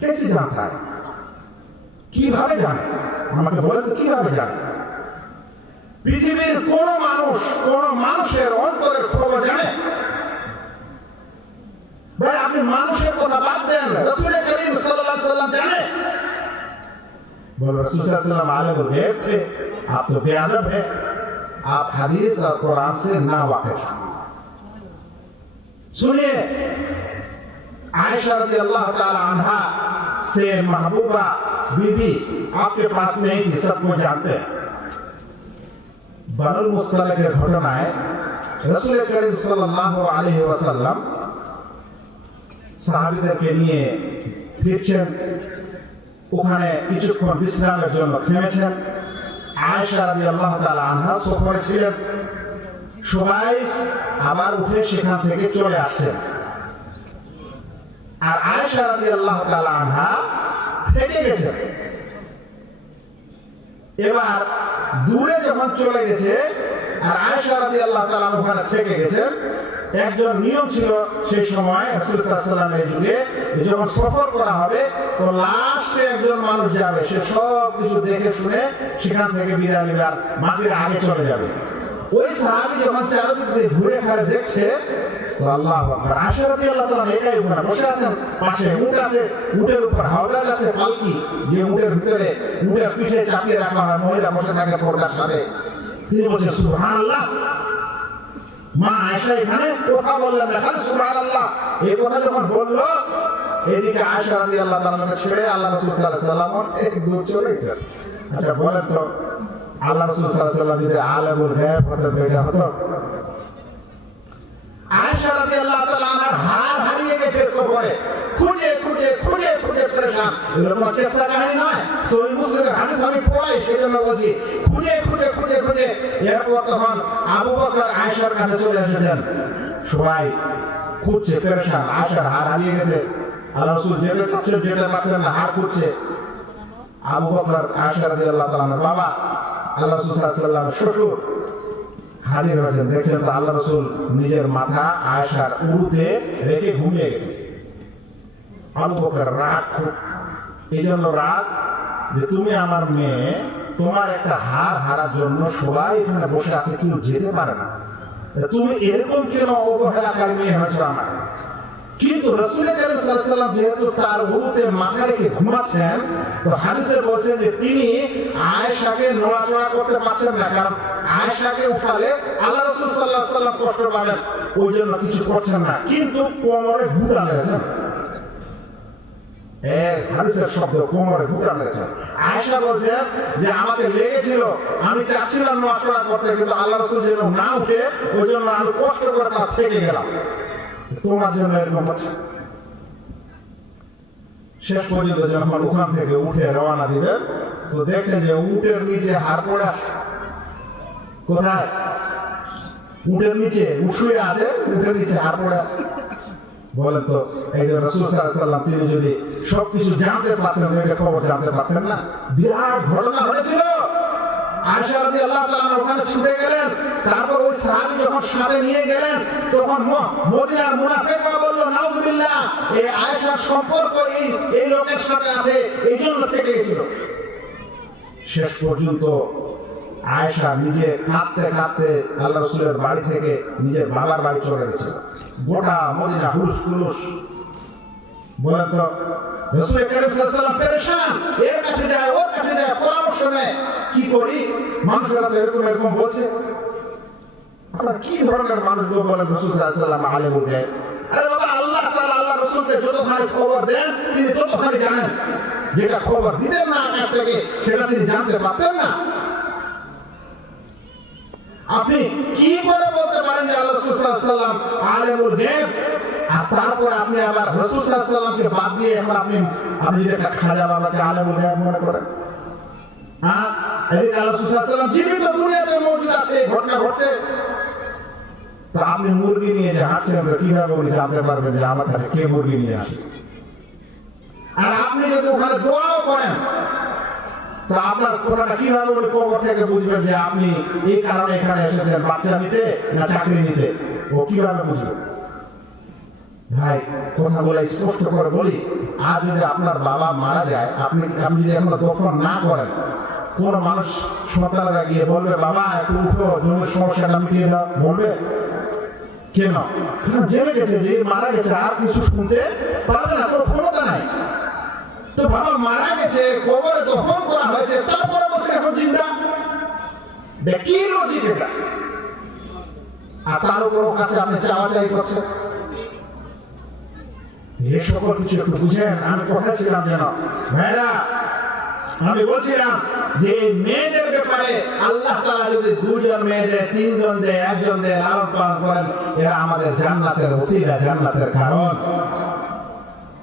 कैसे जानता है? কিভাবে জানে? আমাকে বলেন তো কিভাবে জানে? পৃথিবীর কোন মানুষের অন্তরের খবর জানে? ভাই, আপনি মানুষের কথা বাদ দেন, রাসূল করিম সাল্লাল্লাহু আলাইহি ওয়াসাল্লাম জানে? बोल रसूल सल्लल्लाहु अलैहि वसल्लम आलिम गैब थे, आप तो बेअदब है, आप हदीस और कुरान से ना वाकिफ। सुनिए, आयशा रज़ियल्लाहु ताला अन्हा से महबूबा बीबी आपके पास नहीं थी, सबको जानते हैं। बनुल मुस्तलिक के घटनाएं रसूल करीम साल्लाल्लाहु अलैहि वसल्लम সাহাবীদেরকে নিয়ে ফিরছেন, ওখানে কিছুক্ষণ বিশ্রামের জন্য থেমেছেন। আয়েশা রাদিয়াল্লাহু তাআলা আনহা সফরে ছিলেন, সবাই আবার উঠে সেখান থেকে চলে আসছেন, আর আয়েশা রাদিয়াল্লাহু তাআলা আনহা থেকে গেছেন। এবার দূরে যখন চলে গেছে আর আয়েশা রাদিয়াল্লাহু তাআলা ওখানে থেকে গেছেন, একজন নিয়ম ছিল সেই সময় রাসূল সাল্লাল্লাহু আলাইহি ওয়াসাল্লামের যুগে, যখন সফর করা হবে তো লাস্টে একজন মানুষ যাবে, সে সব কিছু দেখে শুনে সেখান থেকে বিদায় নেবে আর বাকিরা আগে চলে যাবে। ওই সাহাবী যখন চারদিক দিয়ে ঘুরে ঘুরে দেখছে, তো আল্লাহু আকবার, আয়েশা রাদিয়াল্লাহু তাআলা একাই ওখানে বসে আছেন, পাশে উট আছে, উটের উপর হাওদাজ আছে, পালকি, যে উটের ভিতরে উটের পিঠে চাপিয়ে রাখা হয়, মহিলা বসে থাকে পর্দার সাথে। তিনি বলছেন সুবহানাল্লাহ। মা আয়েশা এখানে কথা বললেন না, খালি সুবহানাল্লাহ এই কথা যখন বললো, এদিকে আয়েশা রাদিয়াল্লাহু তাআলাকে ছেড়ে আল্লাহ রাসূল সাল্লাল্লাহু আলাইহি ওয়াসাল্লাম এক দূর চলে গেছেন। আচ্ছা বলেন তো, আল্লাহ রাসূল সাল্লাল্লাহু আলাইহি ওয়াসাল্লাম যদি আলেমুল গায়ব হতেন তো এটা হতো? আয়েশা রাদিয়াল্লাহু তাআলা আমার হার হারিয়ে গেছে সফরে, খুঁজে খুঁজে খুঁজে খুঁজে পরেশান। এগুলো কোনো কিসসা কাহিনী নয়, সহিহ মুসলিমের হাদিস আমি পড়াই, সেজন্য বলছি খুঁজে খুঁজে খুঁজে খুঁজে। এরপর তখন আবু বকর আয়েশার কাছে চলে এসেছেন, সবাই খুঁজছে, পরেশান, আয়েশার হার হারিয়ে গেছে। আল্লাহ রাসূল যেতে চাচ্ছেন, যেতে পারছেন না, হার খুঁজছে। আবু বকর আয়েশা রাদিয়াল্লাহু তাআলার বাবা, আল্লাহ রাসূল সাল্লাল্লাহু আলাইহি ওয়াসাল্লামের শ্বশুর হাজির হয়েছেন। দেখছেন তো আল্লাহ রাসূল নিজের মাথা আয়েশার উরুতে রেখে ঘুমিয়ে গেছে। আবু বকর রাগ, খুব এই জন্য রাগ যে তুমি আমার মেয়ে, তোমার একটা হার হারার জন্য সবাই এখানে বসে আছে, কেউ যেতে পারে না, তুমি এরকম কেন অবহেলাকারী মেয়ে হয়েছো আমার? কিন্তু রাসূল কারীম সাল্লাল্লাহু আলাইহি ওয়াসাল্লাম যেহেতু তার উরুতে মাথা রেখে ঘুমাচ্ছেন, তো হাদিসে বলছেন যে তিনি আয়েশাকে নড়াচড়া করতে পারছেন না, কারণ আয়েশাকে উঠালে আল্লাহ রাসূল সাল্লাল্লাহু আলাইহি ওয়াসাল্লাম কষ্ট পাবেন, ওই জন্য কিছু করছেন না। কিন্তু কোমরে ঘুঁটা লেগেছেন, হাদিসের শব্দ কোমরে ঘুঁটা লেগেছেন। আয়েশা বলছেন যে আমাকে লেগেছিল, আমি চাচ্ছিলাম নড়াচড়া করতে, কিন্তু আল্লাহ রাসূল যেন না উঠে, ওই জন্য আমি কষ্ট করে তা থেকে গেলাম। তোমার জন্য এরকম হচ্ছে। শেষ পর্যন্ত যখন ওখান থেকে উঠে রওনা দিবেন, তো দেখছেন যে উটের নিচে হার পড়ে আছে। কোথায়? উটের নিচে, উট শুয়ে আছে, উটের নিচে হার পড়ে আছে। বলেন তো, এই যে রাসূল সাল্লাল্লাহু আলাইহি ওয়াসাল্লাম তিনি যদি সবকিছু জানতে পারতেন, এটা খবর জানতে পারতেন না? বিরাট ঘটনা হয়েছিল। আয়েশা রাদিয়াল্লাহু তাআলা ওখানে ছুটে গেলেন, তারপর ওই সাহাবী যখন সাথে নিয়ে গেলেন, তখন মদিনার মুনাফিকরা বলল নাউযুবিল্লাহ, এই আয়েশার সম্পর্ক এই লোকের সাথে আছে, এই জন্য থেকে গেছিল। শেষ পর্যন্ত আয়েশা নিজে কাঁদতে কাঁদতে আল্লাহ রাসূলের বাড়ি থেকে নিজের বাবার বাড়ি চলে গেছিল। গোটা মদিনা হুলুস তুলুস। বলেন তো, রাসূল কারীম সাল্লাল্লাহু আলাইহি ওয়াসাল্লাম পেরেশান, এর কাছে যায়, ওর কাছে যায়, পরামর্শ নেয়, কি করি? মানুষেরা তো এরকম এরকম বলছে। আপনারা কি ধরনের মানুষ গো বলেন? রাসূল সাল্লাল্লাহু আলাইহি ওয়াসাল্লাম আলেমুল গায়ব। আরে বাবা, আল্লাহ তাআলা আল্লাহ রাসূলকে যতখানি খবর দেন, তিনি ততখানি জানেন। যেটা খবর দিতেন না আকাশ থেকে, সেটা তিনি জানতে পারতেন না। আপনি কি করে বলতে পারেন যে আল্লাহ রাসূল সাল্লাল্লাহু আলাইহি ওয়াসাল্লাম আলেমুল গায়ব, আর তারপর আপনি আবার রাসূল সাল্লাল্লাহু আলাইহি ওয়াসাল্লামকে বাদ দিয়ে এখন আপনি যদি একটা খাজা বাবাকে আলেমুল গায়ব মনে করেন? হ্যাঁ, এদিকে আল্লাহ রাসূল সাল্লাল্লাহু আলাইহি ওয়াসাল্লাম জীবিত দুনিয়াতে মওজুদ আছে, ঘটনা ঘটছে। তা আপনি মুরগি নিয়ে যে হাঁটছেন, কিভাবে উনি জানতে পারবেন যে আমার কাছে কে মুরগি নিয়ে আসে? আর আপনি যদি ওখানে দোয়াও করেন, তা আপনার কথাটা কিভাবে উনি কবর থেকে বুঝবেন যে আপনি এই কারণে এখানে এসেছেন, বাচ্চা নিতে না চাকরি নিতে? ও কিভাবে বুঝবে? ভাই, কথা বলে স্পষ্ট করে বলি, আজ যদি আপনার বাবা মারা যায়, আপনি যদি এখন দফন না করেন, কোন মানুষ সন্তানরা গিয়ে বলবে বাবা একটু উঠো, জমির সমস্যাটা মিটিয়ে দাও, বলবে? কেন? কারণ জেনে গেছে যে মারা গেছে, আর কিছু শুনতে পারবে না, কোনো ক্ষমতা নাই। তো বাবা মারা গেছে, কবরে দফন করা হয়েছে, তারপরে বলছে এখন জিন্দা। কি লজিক এটা? আর তার উপর কাছে আপনি চাওয়াচাই করছেন। এই সকল কিছু একটু বুঝেন। আমি কথা ছিলাম যেন ভাইরা, আমি বলছিলাম যে মেয়েদের ব্যাপারে আল্লাহ তাআলা যদি 2 জন মেয়ে দেয়, 3 জন দেয়, 1 জন দেয়, লালন পালন করেন, এরা আমাদের জান্নাতের ওসিলা, জান্নাতের কারণ।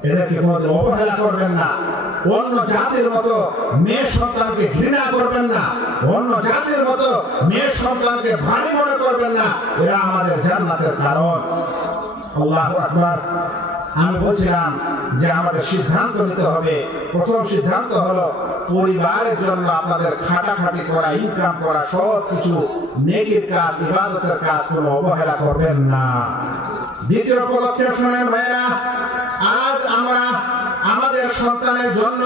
এদেরকে কোনোদিন অবহেলা করবেন না। অন্য জাতির মতো মেয়ে সন্তানকে ঘৃণা করবেন না, অন্য জাতির মতো মেয়ে সন্তানকে ভারী মনে করবেন না। এরা আমাদের জান্নাতের কারণ। আল্লাহু আকবার। আমি বলছিলাম যে আমাদের সিদ্ধান্ত নিতে হবে। প্রথম সিদ্ধান্ত হলো পরিবারের জন্য আপনাদের খাটাখাটি করা, ইনকাম করা, সব কিছু নেকির কাজ, ইবাদতের কাজ কোনো অবহেলা করবেন না। দ্বিতীয় পদক্ষেপ শুনেন ভাইরা, আজ আমরা আমাদের সন্তানের জন্য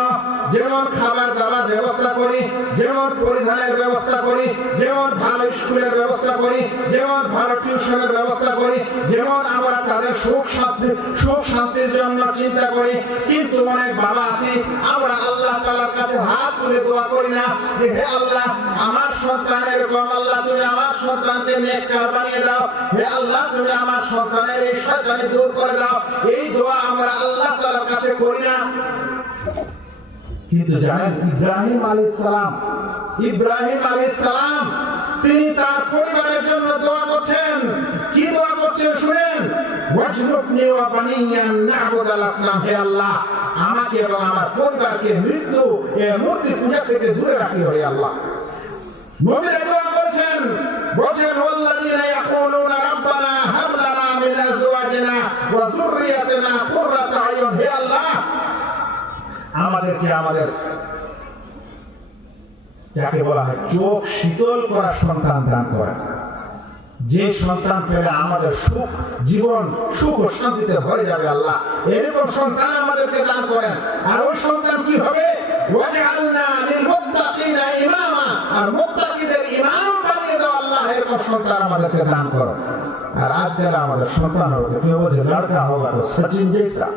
যেমন খাবার দাবার ব্যবস্থা করি, যেমন পরিধানের ব্যবস্থা করি, যেমন ভালো স্কুলের ব্যবস্থা করি, যেমন ভালো টিউশনের ব্যবস্থা করি, যেমন আমরা তাদের সুখ শান্তির জন্য চিন্তা করি, কিন্তু অনেক বাবা আছি আমরা আল্লাহ তাআলার কাছে হাত তুলে দোয়া করি না যে হে আল্লাহ আমার সন্তান এরকম, আল্লাহ তুমি আমার সন্তানকে নেককার বানিয়ে দাও, হে আল্লাহ তুমি আমার সন্তানের এই শয়তানি দূর করে দাও। এই দোয়া আমরা আল্লাহ তাআলার কাছে করি না। কিন্তু জানেন ইব্রাহিম আলাইহিস সালাম তিনি তার পরিবারের জন্য দোয়া করছেন। কি দোয়া করছেন শুনেন, ওয়াজনুবনি ওয়া বানিয়া না'বুদাল আসনাম। হে আল্লাহ আমাকে এবং আমার পরিবারকে মূর্তি পূজা থেকে দূরে রাখি হে আল্লাহ। নবীরা দোয়া করেছেন, বলেন ওয়াল্লাযীনা ইয়াকুলুনা রাব্বানা হাব লানা মিন আজওয়াজিনা ওয়া যুররিয়াতিনা কুররাতা আয়ুন। হে আল্লাহ আমাদেরকে আমাদের যাকে বলা হয় চোখ শীতল করা সন্তান দান করেন, যে সন্তান পেলে আমাদের জীবন সুখ ও শান্তিতে ভরে যাবে। আল্লাহ এরকম সন্তান আমাদেরকে দান করেন। আর ওই সন্তান কি হবে? ওয়াজআলনা লিল মুত্তাকিনা ইমামা। আর মুত্তাকিদের ইমাম বানিয়ে দাও আল্লাহ, এরকম সন্তান আমাদেরকে দান করো। আর আজকাল আমাদের সন্তান হবে, কেউ বলছে লড়কা হোগা তো সচিন জৈসা,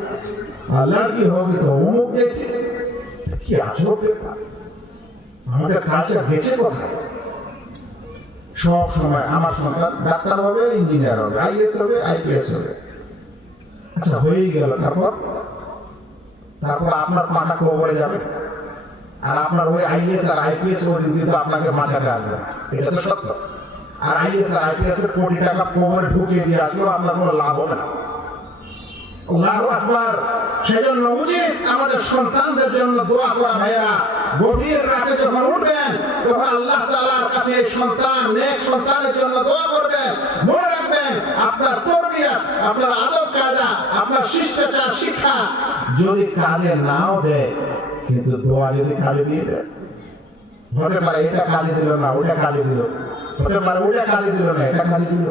আর লড়কি হোগি তো অমুক জৈসি। কি আজব ব্যাপার! আমাদের কালচার গেছে কোথায়? সব সময় আমার সন্তান ডাক্তার হবে, ইঞ্জিনিয়ার হবে, আইএস হবে, আইপিএস হবে। আচ্ছা হয়েই গেল, তারপর আপনার পাটা কবরে যাবে, আর আপনার ওই আইএস আর আইপিএস ওদিন কিন্তু আপনাকে বাঁচাতে আসবে। এটা তো সত্য। আর আইএস আর আইপিএস এর কোটি টাকা কবরে ঢুকিয়ে দিয়ে আসলেও আপনার কোনো লাভ হবে না। আল্লাহু আকবার। সেজন্য উচিত আমাদের সন্তানদের জন্য দোয়া করা। ভাইয়া গভীর রাতে যখন উঠবেন তখন আল্লাহ তাআলার কাছে নেক সন্তানের জন্য দোয়া করবেন। মনে রাখবেন আপনার তরবিয়ত, আপনার আদব কায়দা, আপনার শিষ্টাচার শিক্ষা যদি কাজে নাও দেয়, কিন্তু দোয়া যদি কাজে দিয়ে দেয়, হতে পারে এটা কাজে দিল না, ওটা কাজে দিল, হতে পারে ওটা কাজে দিল না, এটা কাজে দিল।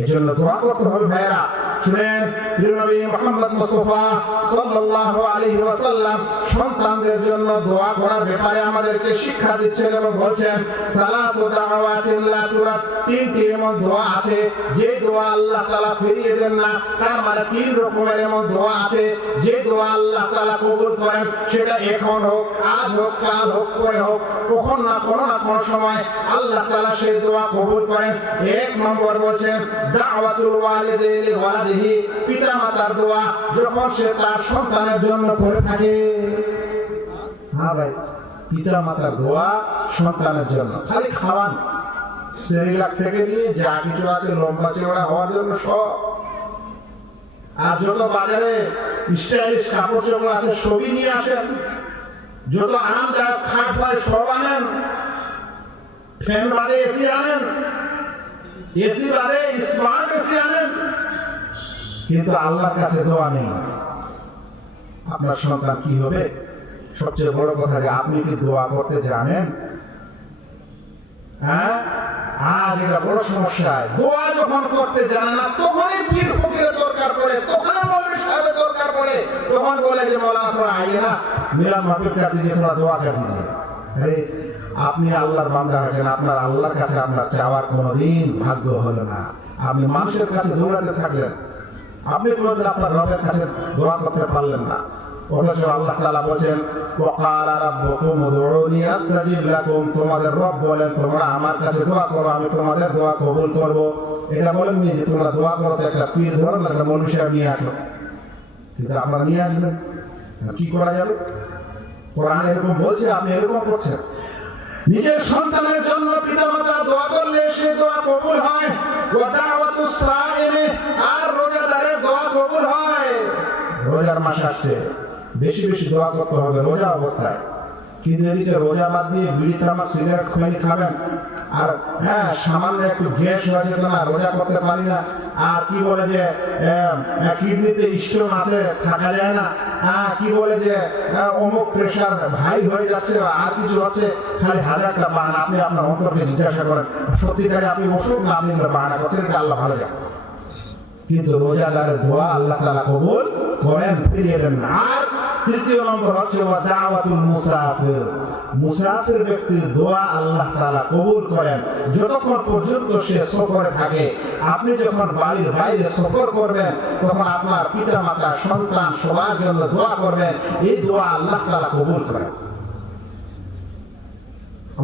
এই জন্য দোয়া করতে হবে ভাইরা। শুনেন, প্রিয় নবী মুহাম্মদ মুস্তাফা সাল্লাল্লাহু আলাইহি ওয়াসাল্লাম সন্তানদের জন্য দোয়া করার ব্যাপারে আমাদেরকে শিক্ষা দিচ্ছেন এবং বলছেন সালাতু দাওয়াতিন লা তুরাদ। 3টি এমন দোয়া আছে যে দোয়া আল্লাহ তাআলা ফিরিয়ে দেন না। তার মানে 3 রকমের এমন দোয়া আছে যে দোয়া আল্লাহ তাআলা কবুল করেন। সেটা এখন হোক, আজ হোক, কাল হোক, পরে হোক, কখন না কোনো সময় আল্লাহ তাআলা সেই দোয়া কবুল করেন। 1 নম্বর বলছেন দাওয়াতুল ওয়ালিদাইনি ওয়ালাদিহি, পিতা মাতার দোয়া যখন সে তার সন্তানের জন্য করে থাকে। হ্যাঁ ভাই, পিতা মাতার দোয়া সন্তানের জন্য। খালি খাওয়ান, সেরিলাক থেকে নিয়ে যা কিছু আছে লম্বা চওড়া হওয়ার জন্য সব। আর যত বাজারে স্টাইলিশ কাপড় চোপড় আছে সবই নিয়ে আসেন, যত আরামদায়ক খাট হয় সব আনেন, ফ্যান বাদে এসি আনেন, এসি বাদে স্মার্ট এসি আনেন, কিন্তু আল্লাহর কাছে দোয়া নেই। আপনার সন্তান কি হবে? সবচেয়ে বড় কথা যে আপনি কি দোয়া করতে জানেন? হ্যাঁ, আজ এটা বড় সমস্যা। দোয়া যখন করতে জানে না, তখনই পীর ফকিরের দরকার পড়ে, তখনই মৌলভী সাহেবের দরকার পড়ে, তখন বলে যে মৌলানা থোড়া আইয়ে না, মিলাদ মাহফিল কর দিজিয়ে, থোড়া দোয়া কর দিজিয়ে। আরে আপনি আল্লাহর বান্দা হয়েছেন, আপনার আল্লাহর কাছে আপনার চাওয়ার কোনোদিন ভাগ্য হলো না। আপনি মানুষের কাছে দৌড়াতে থাকলেন, আপনি কোনোদিন আপনার রবের কাছে দোয়া করতে পারলেন না। অথচ আল্লাহ তাআলা বলেন, ওয়াকালা রাব্বুকুম উদউনি আস্তাজিব লাকুম, তোমাদের রব বলেন তোমরা আমার কাছে দোয়া করো, আমি তোমাদের দোয়া কবুল করব। এটা বলেননি যে তোমরা দোয়া করো তো একটা পীর ধরো না, একটা মৌলভী সাহেব নিয়ে আসো। কিন্তু আপনারা নিয়ে আসবেন, কি করা যাবে? কোরআন এরকম বলছে, আপনি এরকম করছেন। নিজের সন্তানের জন্য পিতামাতা দোয়া করলে সে দোয়া কবুল হয়। ওয়া দাওয়াতুস সাইমি, আর রোজাদারের দোয়া কবুল হয়। রোজার মাস আসছে, বেশি বেশি দোয়া করতে হবে রোজা অবস্থায়। কিন্তু এদিকে রোজা বাদ দিয়ে বিড়ি তামাক সিগারেট খৈনি খাবেন, আর হ্যাঁ সামান্য একটু গ্যাস হয়ে যেত না, রোজা করতে পারি না, আর কি বলে যে কিডনিতে স্টোন আছে, থাকা যায় না, কি বলে যে অমুক প্রেশার ভাই হয়ে যাচ্ছে, আর কিছু হচ্ছে, খালি হাজারটা বাহানা। আপনি আপনার অন্তরকে জিজ্ঞাসা করেন, সত্যিকারে আপনি অসুখ না আপনি বাহানা করছেন, আল্লাহ ভালো যান। কিন্তু রোজাদারের দোয়া আল্লাহ তাআলা কবুল করেন, ফিরিয়ে দেন না। আর তৃতীয় নম্বর হচ্ছে ওয়া দাওয়াতুল মুসাফির, মুসাফির ব্যক্তির দোয়া আল্লাহ তাআলা কবুল করেন যতক্ষণ পর্যন্ত সে সফরে থাকে। আপনি যখন বাড়ির বাইরে সফর করবেন, তখন আপনার পিতা মাতা সন্তান সবার জন্য দোয়া করবেন, এই দোয়া আল্লাহ তাআলা কবুল করেন।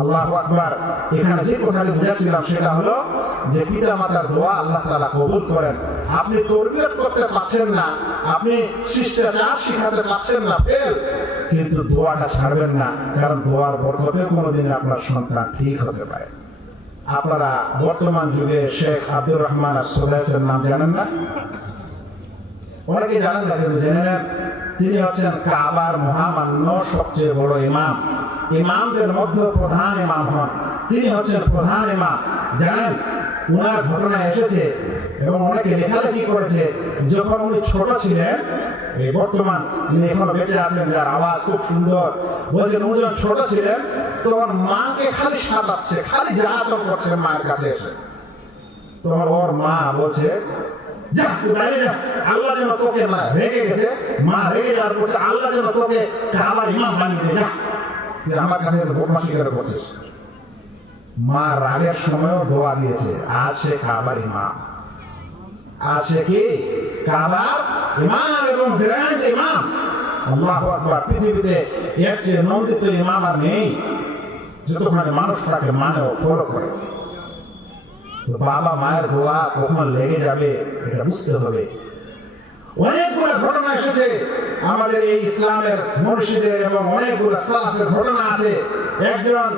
আল্লাহু আকবার। এখানে যে কথাটি বুঝাচ্ছিলাম সেটা হলো যে পিতা মাতার দোয়া আল্লাহ তাআলা কবুল করেন। আপনি তরবিয়ত করতে পারছেন না, আপনি শিষ্টাচার শিখাতে পারছেন না, ফেল, কিন্তু দোয়াটা ছাড়বেন না, কারণ দোয়ার বরকতে কোনোদিন আপনার সন্তান ঠিক হতে পারে। আপনারা বর্তমান যুগে শেখ আব্দুর রহমান আর-সুদাইসের নাম জানেন না? অনেকে জানেন না, কিন্তু জেনে নেন। তিনি হচ্ছেন কাবার মহামান্য সবচেয়ে বড় ইমাম, ইমামদের মধ্যে প্রধান ইমাম হন। তিনি হচ্ছেন প্রধান ইমাম। জানেন, উনার ঘটনা এসেছে এবং অনেকে লেখালেখি করেছে, যখন উনি ছোট ছিলেন, এই বর্তমান উনি এখনো বেঁচে আছেন, যার আওয়াজ খুব সুন্দর, বলছেন উনি যখন ছোট ছিলেন তখন মাকে খালি সাঁতাচ্ছে, খালি জ্বালাতন করছে মায়ের কাছে এসে। তখন ওর মা বলছে, যা তুই বাইরে যা, আল্লাহ যেন তোকে, মা রেগে গেছে, মা রেগে যাওয়ার বলছে আল্লাহ যেন তোকে কাবার ইমাম বানিয়ে দে, যা তুই আমার কাছে বদমাশি করে করছিস। মা রাগের সময়ও দোয়া দিয়েছে, আজ সে কাবার ইমাম, আজ সে কি কাবার ইমাম এবং গ্র্যান্ড ইমাম। আল্লাহু আকবার। পৃথিবীতে এর চেয়ে নন্দিত ইমাম আর নেই, যতক্ষণ মানুষ তাকে মানে ও ফলো করে। বাবা মায়ের দোয়া কখন লেগে যাবে এটা বুঝতে হবে। অনেকগুলো ঘটনা এসেছে আমাদের এই ইসলামের মুর্শিদের, এবং অনেকগুলো সালাফের ঘটনা আছে। একজন,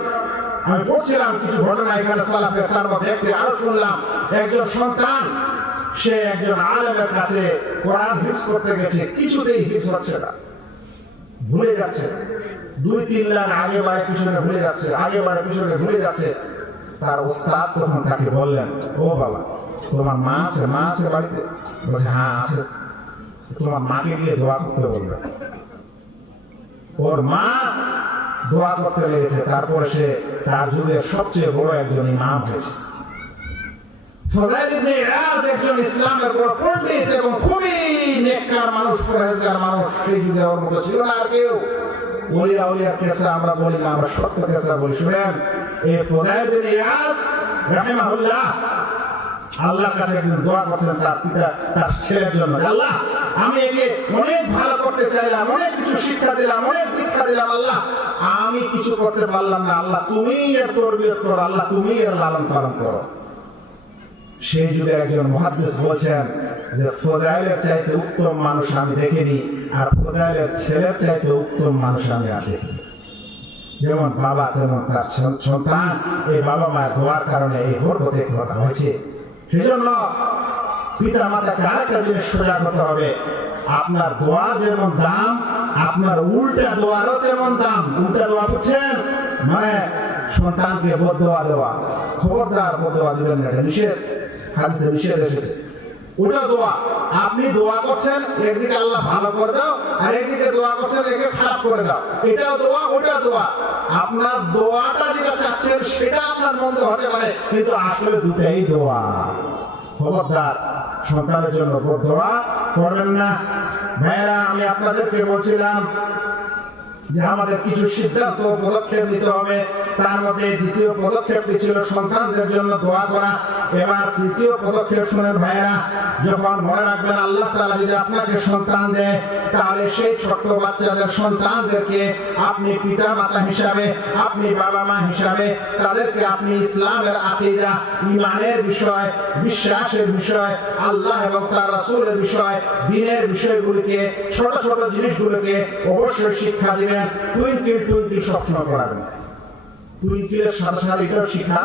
আমি পড়ছিলাম কিছু ঘটনা এখানে সালাফের, তার মধ্যে একটি আরো শুনলাম, একজন সন্তান সে একজন আলেমের কাছে কোরআন হিফজ করতে গেছে, কিছুতেই হিফজ হচ্ছে না, ভুলে যাচ্ছে, 2-3 লাইন আগে বাড়ে পিছনে ভুলে যাচ্ছে, আগে বাড়ে পিছনে ভুলে যাচ্ছে। তার ওস্তাদ তখন তাকে বললেন, ও বাবা, তোমার মা আছে? মা আছে বাড়িতে? বলছে হ্যাঁ আছে। তোমার মাকে গিয়ে দোয়া করতে বলবে। ওর মা দোয়া করতে লেগেছে, তারপরে সে তার যুগের সবচেয়ে বড় একজন ইমাম হয়েছে। ফুদাইল ইবনে ইয়াদ একজন ইসলামের বড় পণ্ডিত এবং খুবই নেককার মানুষ, পরহেজগার মানুষ। সেই যুগে ওর মতো ছিল না আর কেউ। ওলিয়া ওলিয়ার কেসা আমরা বলি না, আমরা সত্য কেসা বলি। শুনেন, এই ফুদাইল ইবনে ইয়াদ রাহিমাহুল্লাহ আল্লাহর কাছে একদিন দোয়া করছেন তার পিতা, তার ছেলের জন্য, আল্লাহ আমি একে অনেক ভালো করতে চাইলাম, অনেক কিছু শিক্ষা দিলাম, অনেক দীক্ষা দিলাম, আল্লাহ আমি কিছু করতে পারলাম না, আল্লাহ তুমি এর তরবিয়ত করো, আল্লাহ তুমি এর লালন পালন করো। সেই যুগে একজন মুহাদ্দিস বলছেন যে ফুদাইলের চাইতে উত্তম মানুষ আমি দেখিনি, আর ফুদাইলের ছেলের চাইতে উত্তম মানুষ আমি আর দেখিনি। যেমন বাবা তেমন তার সন্তান। এই বাবা মায়ের দোয়ার কারণে এই বরকতের কথা হয়েছে। সেজন্য পিতা মাতাকে আরেকটা জিনিস সজাগ হতে হবে, আপনার দোয়া যেমন দাম, আপনার উল্টা দোয়ারও তেমন দাম। উল্টা দোয়া বুঝছেন, মানে সন্তানকে বদদোয়া দেওয়া। খবরদার বদদোয়া দিবেন না, এটা নিষেধ, হাদিসে নিষেধ এসেছে। ওটা দোয়া। আপনি দোয়া করছেন একদিকে আল্লাহ ভালো করে দাও, আর একদিকে দোয়া করছেন একে খারাপ করে দাও, এটাও দোয়া ওটাও দোয়া। আপনার দোয়াটা যেটা চাচ্ছেন সেটা আপনার মন্দ হতে পারে, কিন্তু আসলে দুটাই দোয়া। খবরদার সন্তানের জন্য দোয়া করবেন না। ভাইয়েরা, আমি আপনাদেরকে বলছিলাম যে আমাদের কিছু সিদ্ধান্ত পদক্ষেপ নিতে হবে। তার মধ্যে দ্বিতীয় পদক্ষেপটি ছিল সন্তানদের জন্য দোয়া করা। এবার তৃতীয় পদক্ষেপ শুনেন ভাইরা, যখন মনে রাখবেন আল্লাহ তাআলা যদি আপনাকে সন্তান দেয়, তাহলে সেই ছোট্ট বাচ্চাদের সন্তানদেরকে আপনি পিতা মাতা হিসাবে, আপনি বাবা মা হিসাবে তাদেরকে আপনি ইসলামের আকীদা, ঈমানের বিষয়, বিশ্বাসের বিষয়, আল্লাহ এবং তার রাসূলের বিষয়, দ্বীনের বিষয়গুলিকে, ছোট ছোট জিনিসগুলোকে অবশ্যই শিক্ষা দিবেন। টুইঙ্কেল টুইঙ্কেল সবসময় পড়াবেন। টুইঙ্কেলের সাথে সাথে এটাও শিখা।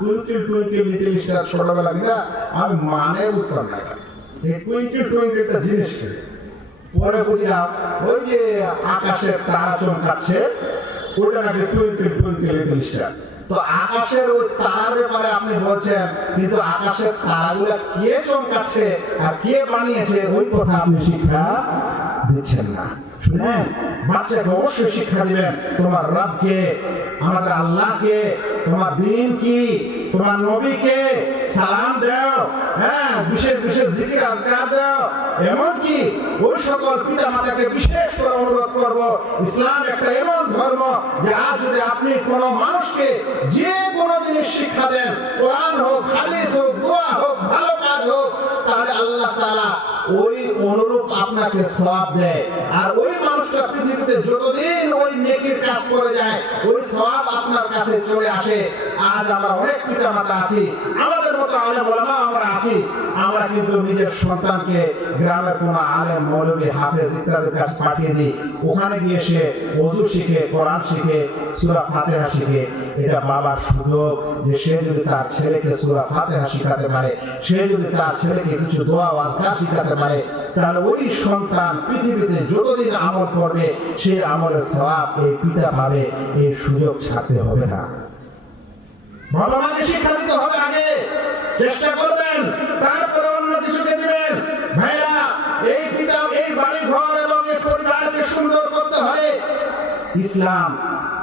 টুইঙ্কেল টুইঙ্কেল লিটল স্টার ছোটবেলা কিনা আমি মানে বুঝতাম না। এই টুইঙ্কেল টুইঙ্কেলটা জিনিস কি পরে বুঝলাম, ওই যে আকাশের তারা চমকাচ্ছে ওটা নাকি টুইঙ্কেল টুইঙ্কেল লিটল স্টার। তো আকাশের ওই তারার ব্যাপারে আপনি বলছেন, কিন্তু আকাশের তারাগুলা কে চমকাচ্ছে আর কে বানিয়েছে ওই কথা আপনি শিক্ষা দিচ্ছেন না। শুনেন, বাচ্চাকে অবশ্যই শিক্ষা দিবেন তোমার রবকে, আমাদের আল্লাহকে, তোমার দিন কি, তোমার নবীকে সালাম দাও, হ্যাঁ, বিশেষ বিশেষ জিকির আজকার দাও। এমনকি ওই সকল পিতা মাতাকে বিশেষ করে অনুরোধ করব, ইসলাম একটা এমন ধর্ম যে আজ যদি আপনি কোনো মানুষকে যে কোনো জিনিস শিক্ষা দেন, কোরআন হোক, হাদিস হোক, দোয়া হোক, ভালো কাজ হোক, তাহলে আল্লাহ তাআলা ওই অনুরূপ আপনাকে সওয়াব দেয়। আর ওই মানুষটা পৃথিবীতে যতদিন ওই নেকির কাজ করে যায়, ওই সওয়াব আপনার কাছে চলে আসে। আজ আমরা অনেক পিতা মাতা আছি, আমাদের মতো আলেম ওলামা আমরা আছি, আমরা কিন্তু নিজের সন্তানকে গ্রামের কোন আলেম, মৌলবী, হাফেজ ইত্যাদির কাছে পাঠিয়ে দিই। ওখানে গিয়ে সে ওযু শিখে, কোরআন শিখে, সূরা ফাতিহা শিখে। এটা বাবার সুযোগ যে সে যদি তার ছেলেকে সূরা ফাতিহা শিখাতে পারে, সে যদি তার ছেলেকে কিছু দোয়া আজকার শিখাতে পারে, তাহলে ওই সন্তান পৃথিবীতে যতদিন আমল করবে সেই আমলের সওয়াব এই পিতা পাবে। এই সুযোগ ছাড়তে হবে না। বাবা মাকে শিক্ষা দিতে হবে, আগে চেষ্টা করবেন, তারপরে অন্য কিছুকে দিবেন। ভাইরা, এই পিতা, এই বাড়ি ঘর এবং এই পরিবারকে সুন্দর করতে হবে। ইসলাম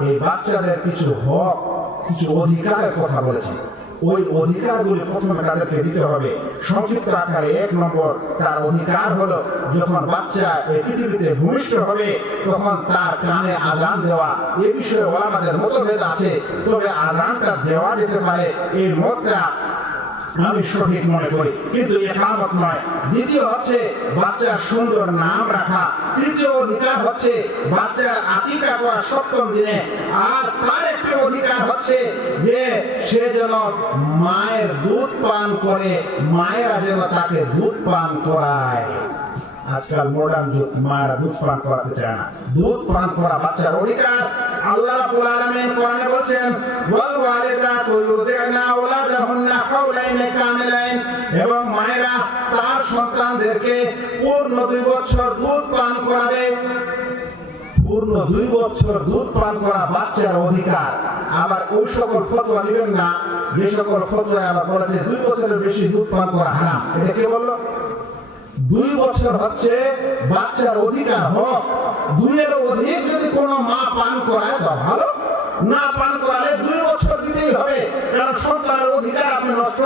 এই বাচ্চাদের কিছু হক, কিছু অধিকারের কথা বলেছে। ওই অধিকারগুলি প্রথমে তাদেরকে দিতে হবে। সংক্ষিপ্ত আকারে 1 নম্বর তার অধিকার হলো, যখন বাচ্চা এই পৃথিবীতে ভূমিষ্ঠ হবে তখন তার কানে আযান দেওয়া। এ বিষয়ে ওলামাদের মতভেদ আছে, তবে আযানটা দেওয়া যেতে পারে, এই মতটা আমি সঠিক মনে করি, কিন্তু ইকামত নয়। দ্বিতীয় হচ্ছে বাচ্চার সুন্দর নাম রাখা। তৃতীয় অধিকার হচ্ছে বাচ্চার আকিকা করা 7ম দিনে। আর তার একটি অধিকার হচ্ছে যে সে যেন মায়ের দুধ পান করে, মায়েরা যেন তাকে দুধ পান করায়। আজকাল মডার্ন যুগ, মায়েরা দুধ পান করাতে চায় না। দুধ পান করা বাচ্চার অধিকার। আল্লাহ রাব্বুল আলামিন কোরআনে বলেন, ওয়াল ওয়ালিদাতু ইউরদি'না আওলাদাহুন্না হাওলাইনি কামিলাইন, এবং মায়েরা তার সন্তানদেরকে পূর্ণ 2 বছর দুধ পান করাবে। পূর্ণ 2 বছর দুধ পান করা বাচ্চার অধিকার। আবার ওই সকল ফতোয়া নেবেন না যে সকল ফতোয়া আবার বলেছে 2 বছরের বেশি দুধ পান করা হারাম। এটা কে বললো? 2 বছর হচ্ছে বাচ্চার অধিকার, হক। 2 এর অধিক যদি কোনো মা পান করায় তো ভালো, না পান করালে 2 বছর দিতেই হবে, কারণ সন্তানের অধিকার আপনি নষ্ট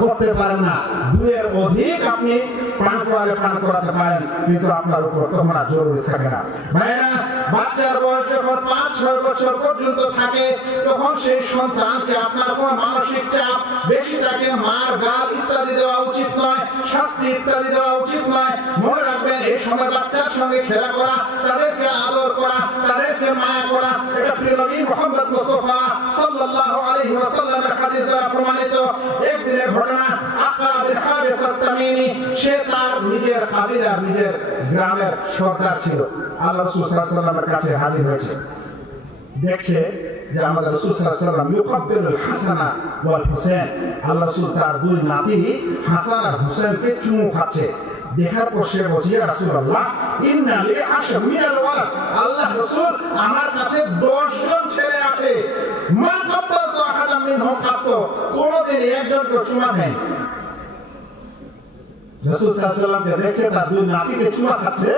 করতে পারেন না। 2 এর অধিক আপনি পান করালে পান করাতে পারেন, কিন্তু আপনার উপর তখন আর জরুরি থাকে না। ভাইরা, বাচ্চার বয়স যখন 5-6 বছর পর্যন্ত থাকে তখন সেই সন্তানকে আপনার কোনো মানসিক চাপ বেশি থাকে, মার, গাল ইত্যাদি দেওয়া উচিত নয়, শাস্তি ইত্যাদি দেওয়া উচিত নয়। মনে রাখবেন, এই সময় বাচ্চার সঙ্গে খেলা করা, তাদেরকে আদর করা, তাদেরকে মায়া করা, এটা প্রিয় নবী মুহাম্মদ মুস্তাফা সাল্লাল্লাহু আলাইহি ওয়াসাল্লামের হাদিস দ্বারা প্রমাণিত। একদিনের ঘটনা, আকরা বিন হাবিস আত-তামিমি, সে তার নিজের কাবিলার, নিজের গ্রামের সর্দার ছিল। আল্লাহ রাসূল সাল্লাল্লাহু আলাইহি ওয়াসাল্লামের কাছে হাজির হয়েছে। দেখছে যে আমাদের রাসূল সাল্লাল্লাহু আলাইহি ওয়াসাল্লাম ইউকাব্বিরুল হাসানা ওয়াল হুসাইন, আল্লাহ রাসূল তার 2 নাতি হাসান আর হুসাইনকে চুমু খাচ্ছে। দেখার পর সে বলছে, ইয়া রাসূলুল্লাহ, ইন্না লি 10 মিনাল ওয়ালাদ, আল্লাহ রাসূল, আমার কাছে 10 জন ছেলে আছে। মা কাব্বাতু আহাদাম মিনহুম কাত্তু, কোনদিন একজনকে চুমা দেয়নি। রাসূল সাল্লাল্লাহু আলাইহি ওয়াসাল্লামকে দেখছে তার দুই নাতিকে চুমা খাচ্ছে,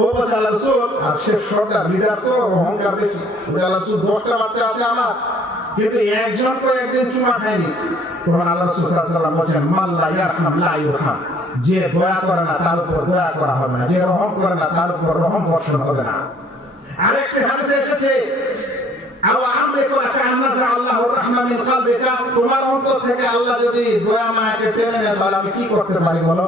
ও বলছে আল্লাহ রাসূল, আর সে সরকার লিডার তো অহংকার বেশি, বলছে আল্লাহ রাসূল 10টা বাচ্চা আছে আমার, কিন্তু একজন তো একদিন চুমা খায়নি। তখন আল্লাহ রাসূল সাল্লাল্লাহু আলাইহি ওয়াসাল্লাম বলেন মান লা ইয়ারহাম লা ইউরহাম, যে দয়া করে না তার উপর দয়া করা হবে না, যে রহম করে না তার উপর রহম বর্ষণ হবে না। আরেকটি হাদিসে এসেছে তোমার অন্তর থেকে আল্লাহ যদি দয়া মায়াকে টেনে নেয় তাহলে আমি কি করতে পারি বলো?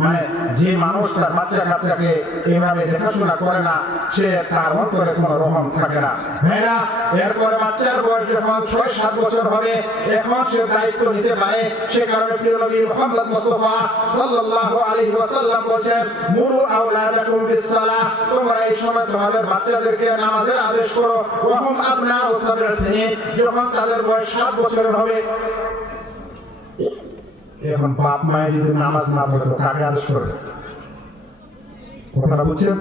মানে যে মানুষ তার বাচ্চা কাচ্চাকে এভাবে দেখাশোনা করে না, সে তার অন্তরে কোনো রহম থাকে না। ভাইরা, এরপরে বাচ্চার বয়স যখন 6-7 বছর হবে, এখন সে দায়িত্ব নিতে পারে। সে কারণে প্রিয় নবী মুহাম্মদ মুস্তাফা সাল্লাল্লাহু আলাইহি ওয়াসাল্লাম বলেন, মুরু আওলাদাকুম বিস-সালাহ, তোমরা এই সময় তোমাদের বাচ্চাদেরকে নামাজের আদেশ করো। ওয়াহুম আবনাউ 7 সিনিন, যখন তাদের বয়স 7 বছরের হবে। এখন বাপ মায়ের যদি নামাজ না পড়ে তো কাকে আদেশ করবে? কথাটা বুঝছেন?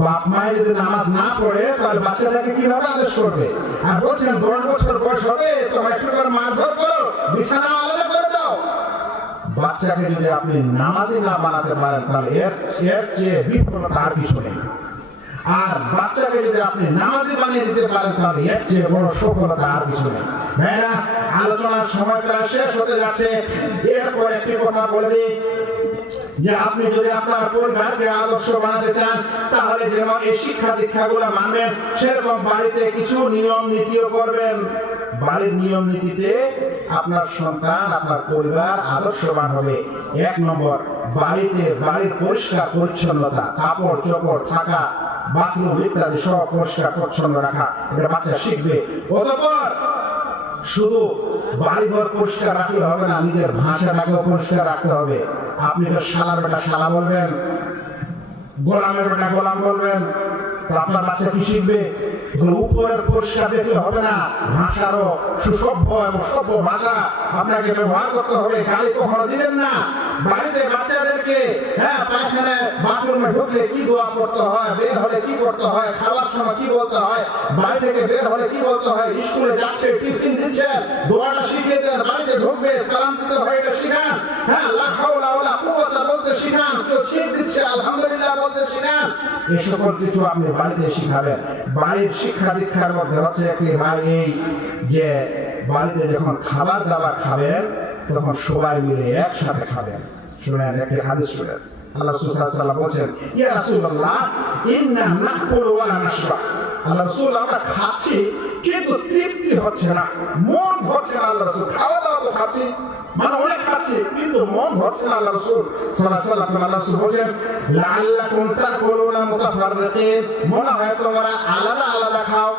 বাপ মায়ের যদি নামাজ না পড়ে তাহলে বাচ্চাটাকে কিভাবে আদেশ করবে? আর বলছেন 10 বছর বয়স হবে তোমরা একটু করে মারধর করো, বিছানা আলাদা করে দাও। বাচ্চাকে যদি আপনি নামাজি না বানাতে পারেন তাহলে এর চেয়ে বিফলতা আর কিছু নেই। আর বাচ্চাকে যদি আপনি নামাজি বানিয়ে দিতে পারেন তাহলে এর চেয়ে বড় সফলতা আর কিছু নেই। ভাইরা, আলোচনার সময় প্রায় শেষ হতে যাচ্ছে। এরপর একটি কথা বলে দিই যে আপনি যদি আপনার পরিবারকে আদর্শ বানাতে চান তাহলে যেমন এই শিক্ষা দীক্ষাগুলো মানবেন, সেরকম বাড়িতে কিছু নিয়ম নীতিও করবেন। বাড়ির নিয়ম নীতিতে আপনার সন্তান, আপনার পরিবার আদর্শবান হবে। 1 নম্বর, বাড়ির পরিষ্কার পরিচ্ছন্নতা, কাপড় চোপড় থাকা, বাথরুম ইত্যাদি সব পরিষ্কার পরিচ্ছন্ন রাখা, এটা বাচ্চা শিখবে। অতঃপর শুধু বাড়িঘর পরিষ্কার রাখলে হবে না, নিজের ভাষাটাকেও পরিষ্কার রাখতে হবে। আপনি তো শালার বেটা শালা বলবেন, গোলামের বেটা গোলাম বলবেন, তো আপনার বাচ্চা কি শিখবে? উপরের পরিষ্কার দেখলে হবে না, ভাষারও সুসভ্য এবং সভ্য ভাষা আপনাকে ব্যবহার করতে হবে। গালি কখনো দিবেন না। বাড়িতে বাচ্চাদেরকে পায়খানায় বাথরুমে ঢুকলে কি দোয়া করতে হয়, বের হলে কি করতে হয়, খাওয়ার সময় কি বলতে হয়, বাড়ি থেকে বের হলে কি বলতে হয়, স্কুলে যাচ্ছে টিফিন দিচ্ছে দোয়াটা শিখিয়ে দেন, বাড়িতে ঢুকবে সালাম দিতে হয় এটা শিখান। লা হাওলা ওয়ালা কুওয়াতা বলতে শিখান, কেউ ছিট দিচ্ছে আলহামদুলিল্লাহ বলতে শিখান। এই সকল কিছু আপনি বাড়িতে শিখাবেন। বাড়ির শিক্ষা দীক্ষার মধ্যে হচ্ছে একটি ভাই এই যে বাড়িতে যখন খাবার দাবার খাবেন তখন সবাই মিলে একসাথে খাবেন। শুনেন একটি হাদিস শুনেন। আল্লাহ রাসূল সাল্লাল্লাহু আলাইহি ওয়াসাল্লাম বলেন, ইয়া রাসূলুল্লাহ ইন্না নাকুলু ওয়া লা নাশবা। আল্লাহ রাসূল, আমরা খাচ্ছি কিন্তু তৃপ্তি হচ্ছে না, মন ভরছে না। আল্লাহ রাসূল, খাওয়া দাওয়া তো খাচ্ছি, মানে অনেক খাচ্ছি কিন্তু মন ভরছে না। আল্লাহ রাসূল সাল্লাল্লাহু আলাইহি ওয়াসাল্লাম আল্লাহ রাসূল বলেন, লাআল্লাকুম তাকুলুনা মুতাফাররিকিন, মনে হয় তোমরা আলাদা আলাদা খাও।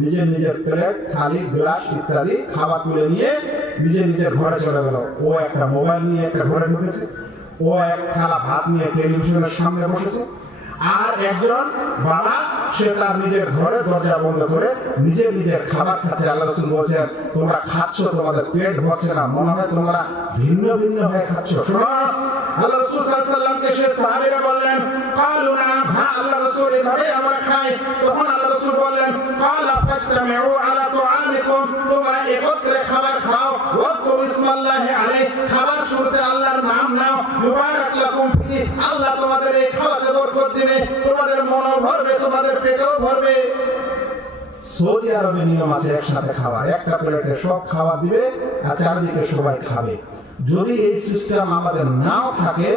নিজের নিজের প্লেট, থালি, গ্লাস ইত্যাদি খাবার তুলে নিয়ে নিজের ঘরে চলে গেল। ও একটা মোবাইল নিয়ে একটা ঘরে ঢুকেছে, ও এক থালা ভাত নিয়ে টেলিভিশনের সামনে বসেছে, আর একজন বাবা সে তার নিজের ঘরে দরজা বন্ধ করে নিজের খাবার খাচ্ছে। আল্লাহ রাসূল বলেছেন, তোমরা খাচ্ছ, তোমাদের পেট ভরছে না, মনে হয় তোমরা ভিন্ন ভিন্ন হয়ে খাচ্ছ। শোনো, আল্লাহ রাসূল সাল্লাল্লাহু আলাইহি ওয়াসাল্লামকে সে সাহাবীরা বললেন, ক্বালু নাম, হ্যাঁ আল্লাহ রাসূল, এভাবে আমরা খাই। তখন আল্লাহ রাসূল বললেন, ক্বালা ফাজতামিউ আলা তুআমিকুম, তোমরা একত্রে খাবার খাও, ওয়াজকুরু ইসমাল্লাহি আলাইহি, খাবার শুরুতে আল্লাহর নাম নাও, মুবারাক লাকুম ফি, আল্লাহ তোমাদের এই খাওয়াতে বরকত দিবে, তোমাদের মনও ভরবে, তোমাদের পেটও ভরবে। সৌদি আরবে নিয়ম আছে একসাথে খাওয়া, একটা প্লেটে সব খাবার দিবে আর চারিদিকে সবাই খাবে। যদি এই সিস্টেম আমাদের নাও থাকে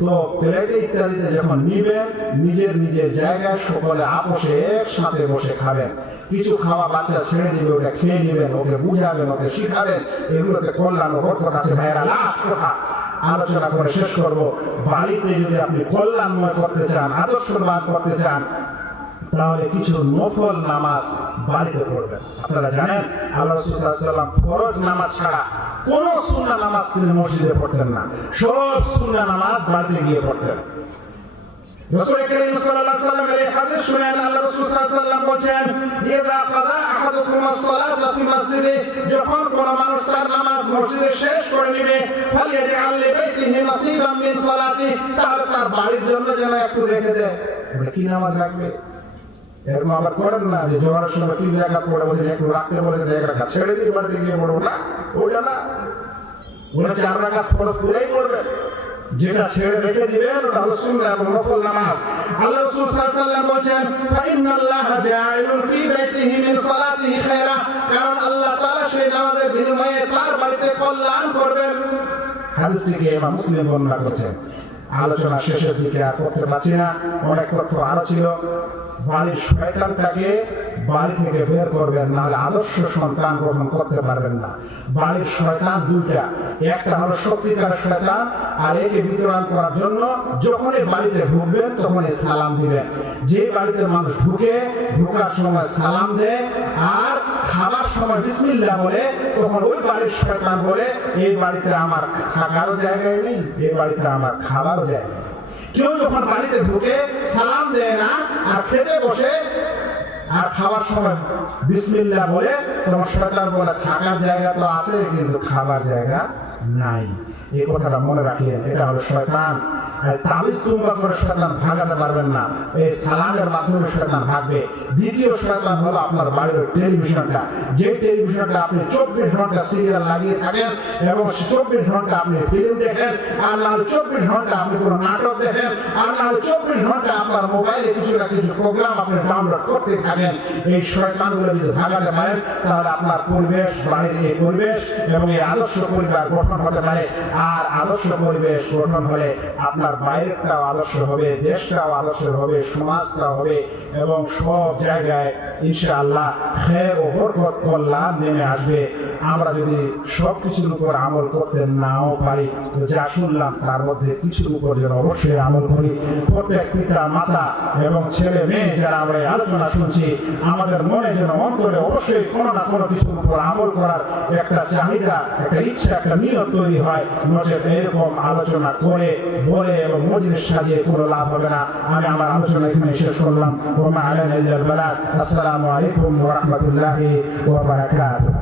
তো প্লেটে ইত্যাদিতে যখন নিবেন নিজের জায়গায় সকলে আপোষে একসাথে বসে খাবেন। কিছু খাওয়া বাচ্চা ছেড়ে দিবে, ওটা খেয়ে নেবেন, ওকে বুঝাবেন, ওকে শিখাবেন, এগুলোতে কল্যাণ ও বরকত আছে। ভাইয়েরা, লাস্ট কথা আলোচনা করে শেষ করব। বাড়িতে যদি আপনি কল্যাণময় করতে চান, আদর্শবান করতে চান, তাহলে কিছু নফল নামাজ বাড়িতে পড়বেন। আপনারা জানেন আল্লাহ রাসূল সাল্লাল্লাহু আলাইহি ওয়াসাল্লাম ফরজ নামাজ ছাড়া কোন সুন্নাহ নামাজ তিনি মসজিদে পড়তেন না, সব সুন্নাহ নামাজ বাড়িতে গিয়ে পড়তেন। রাসূল করিম সাল্লাল্লাহু আলাইহি ওয়াসাল্লামের এই হাদিস শুনেন আল্লাহ রাসূল সাল্লাল্লাহু আলাইহি ওয়াসাল্লাম বলেন, ইযা কাদা আহাদুকুম আস-সালাতা ফি মসজিদে, যখন কোন মানুষ তার নামাজ মসজিদে শেষ করে নেবে, ফালিয়াজআল লিবাইতিহি নাসিবাম মিন সালাতি, তাহলে তার বাড়ির জন্য যেন একটু রেখে দেয়। কি নামাজ রাখবে? এরকম আবার করেন না যে জোহরের সময় 3 রাকাত পড়ে বসে একটু রাখতে বলে 1 রাকাত ছেড়ে দিয়ে বাড়িতে গিয়ে পড়বো না, ওটা না। ওরা 4 রাকাত ফরজ পুরাই করবেন, যেটা ছেড়ে রেখে দিবেন ওটা হলো সুন্নাহ এবং নফল নামাজ। আল্লাহ রাসূল সাল্লাল্লাহু আলাইহি ওয়াসাল্লাম বলেন ফা ইন্নাল্লাহা জাইলুন ফি বাইতিহি মিন সালাতিহি খায়রা, কারণ আল্লাহ তাআলা সেই নামাজের বিনিময়ে তার বাড়িতে কল্যাণ করবেন। হাদিসটিকে ইমাম মুসলিম বর্ণনা করেছেন। আলোচনা শেষের দিকে আর করতে পারছি না, অনেক তথ্য আরো ছিল। বাড়ির শয়তানটাকে বাড়ি থেকে বের করবেন, নাহলে আদর্শ সন্তান গ্রহণ করতে পারবেন না। বাড়ির শয়তান দুইটা, একটা হলো সত্যিকার শয়তান, আর একে বিতরণ করার জন্য যখনই বাড়িতে ঢুকবেন তখনই সালাম দিবেন। যে বাড়িতে মানুষ ঢুকে, ঢুকার সময় সালাম দেয় আর খাবার সময় বিসমিল্লাহ বলে, তখন ওই বাড়ির শয়তান বলে এই বাড়িতে আমার থাকারও জায়গায় নেই, এই বাড়িতে আমার খাবারও জায়গা নেই। কেউ যখন বাড়িতে ঢুকে সালাম দেয় না আর খেতে বসে আর খাওয়ার সময় বিসমিল্লাহ বলে, তখন শয়তান বলে থাকার জায়গা তো আছে কিন্তু খাবার জায়গা নাই। এই কথাটা মনে রাখলেন, এটা হলো শয়তান। তাবিজ তুম্বা করে শয়তান ভাগাতে পারবেন না, এই সালামের মাধ্যমে শয়তান ভাগবে। দ্বিতীয় শয়তান হলো আপনার বাড়ির টেলিভিশনটা, যে টেলিভিশনটা আপনি 24 ঘন্টা সিরিয়াল লাগিয়ে থাকেন এবং 24 ঘন্টা আপনি ফিল্ম দেখেন, আর নাহলে 24 ঘন্টা আপনি কোনো নাটক দেখেন, আর নাহলে 24 ঘন্টা আপনার মোবাইলে কিছু না কিছু প্রোগ্রাম আপনি ডাউনলোড করতে থাকেন। এই শয়তানগুলো যদি ভাগাতে পারেন তাহলে আপনার পরিবেশ, বাড়ির এই পরিবেশ এবং এই আদর্শ পরিবার গঠন হতে পারে। আর আদর্শ পরিবেশ গঠন হলে আপনার বাইরেটাও আদর্শ হবে, দেশটাও আদর্শ হবে, সমাজটাও হবে এবং সব জায়গায় ইনশাআল্লাহ খের ও বরকত কল্যাণ নেমে আসবে। আমরা যদি সবকিছুর উপর আমল করতে নাও পারি, তো যা শুনলাম তার মধ্যে কিছুর উপর যেন অবশ্যই আমল করি। প্রত্যেক পিতা মাতা এবং ছেলে মেয়ে যারা আমরা এই আলোচনা শুনছি, আমাদের মনে যেন অন্তরে অবশ্যই কোনো না কোনো কিছুর উপর আমল করার একটা চাহিদা, একটা ইচ্ছা, একটা নিয়ত তৈরি হয়। নচেত এরকম আলোচনা করে বলে এবং মজলিস সাজিয়ে কোনো লাভ হবে না। আমি আমার আলোচনা এখানে শেষ করলাম। ওয়া মা আলাইনা ইল্লাল বালাগ। আসসালামু আলাইকুম ওয়া রাহমাতুল্লাহি ওয়া বারাকাতুহু।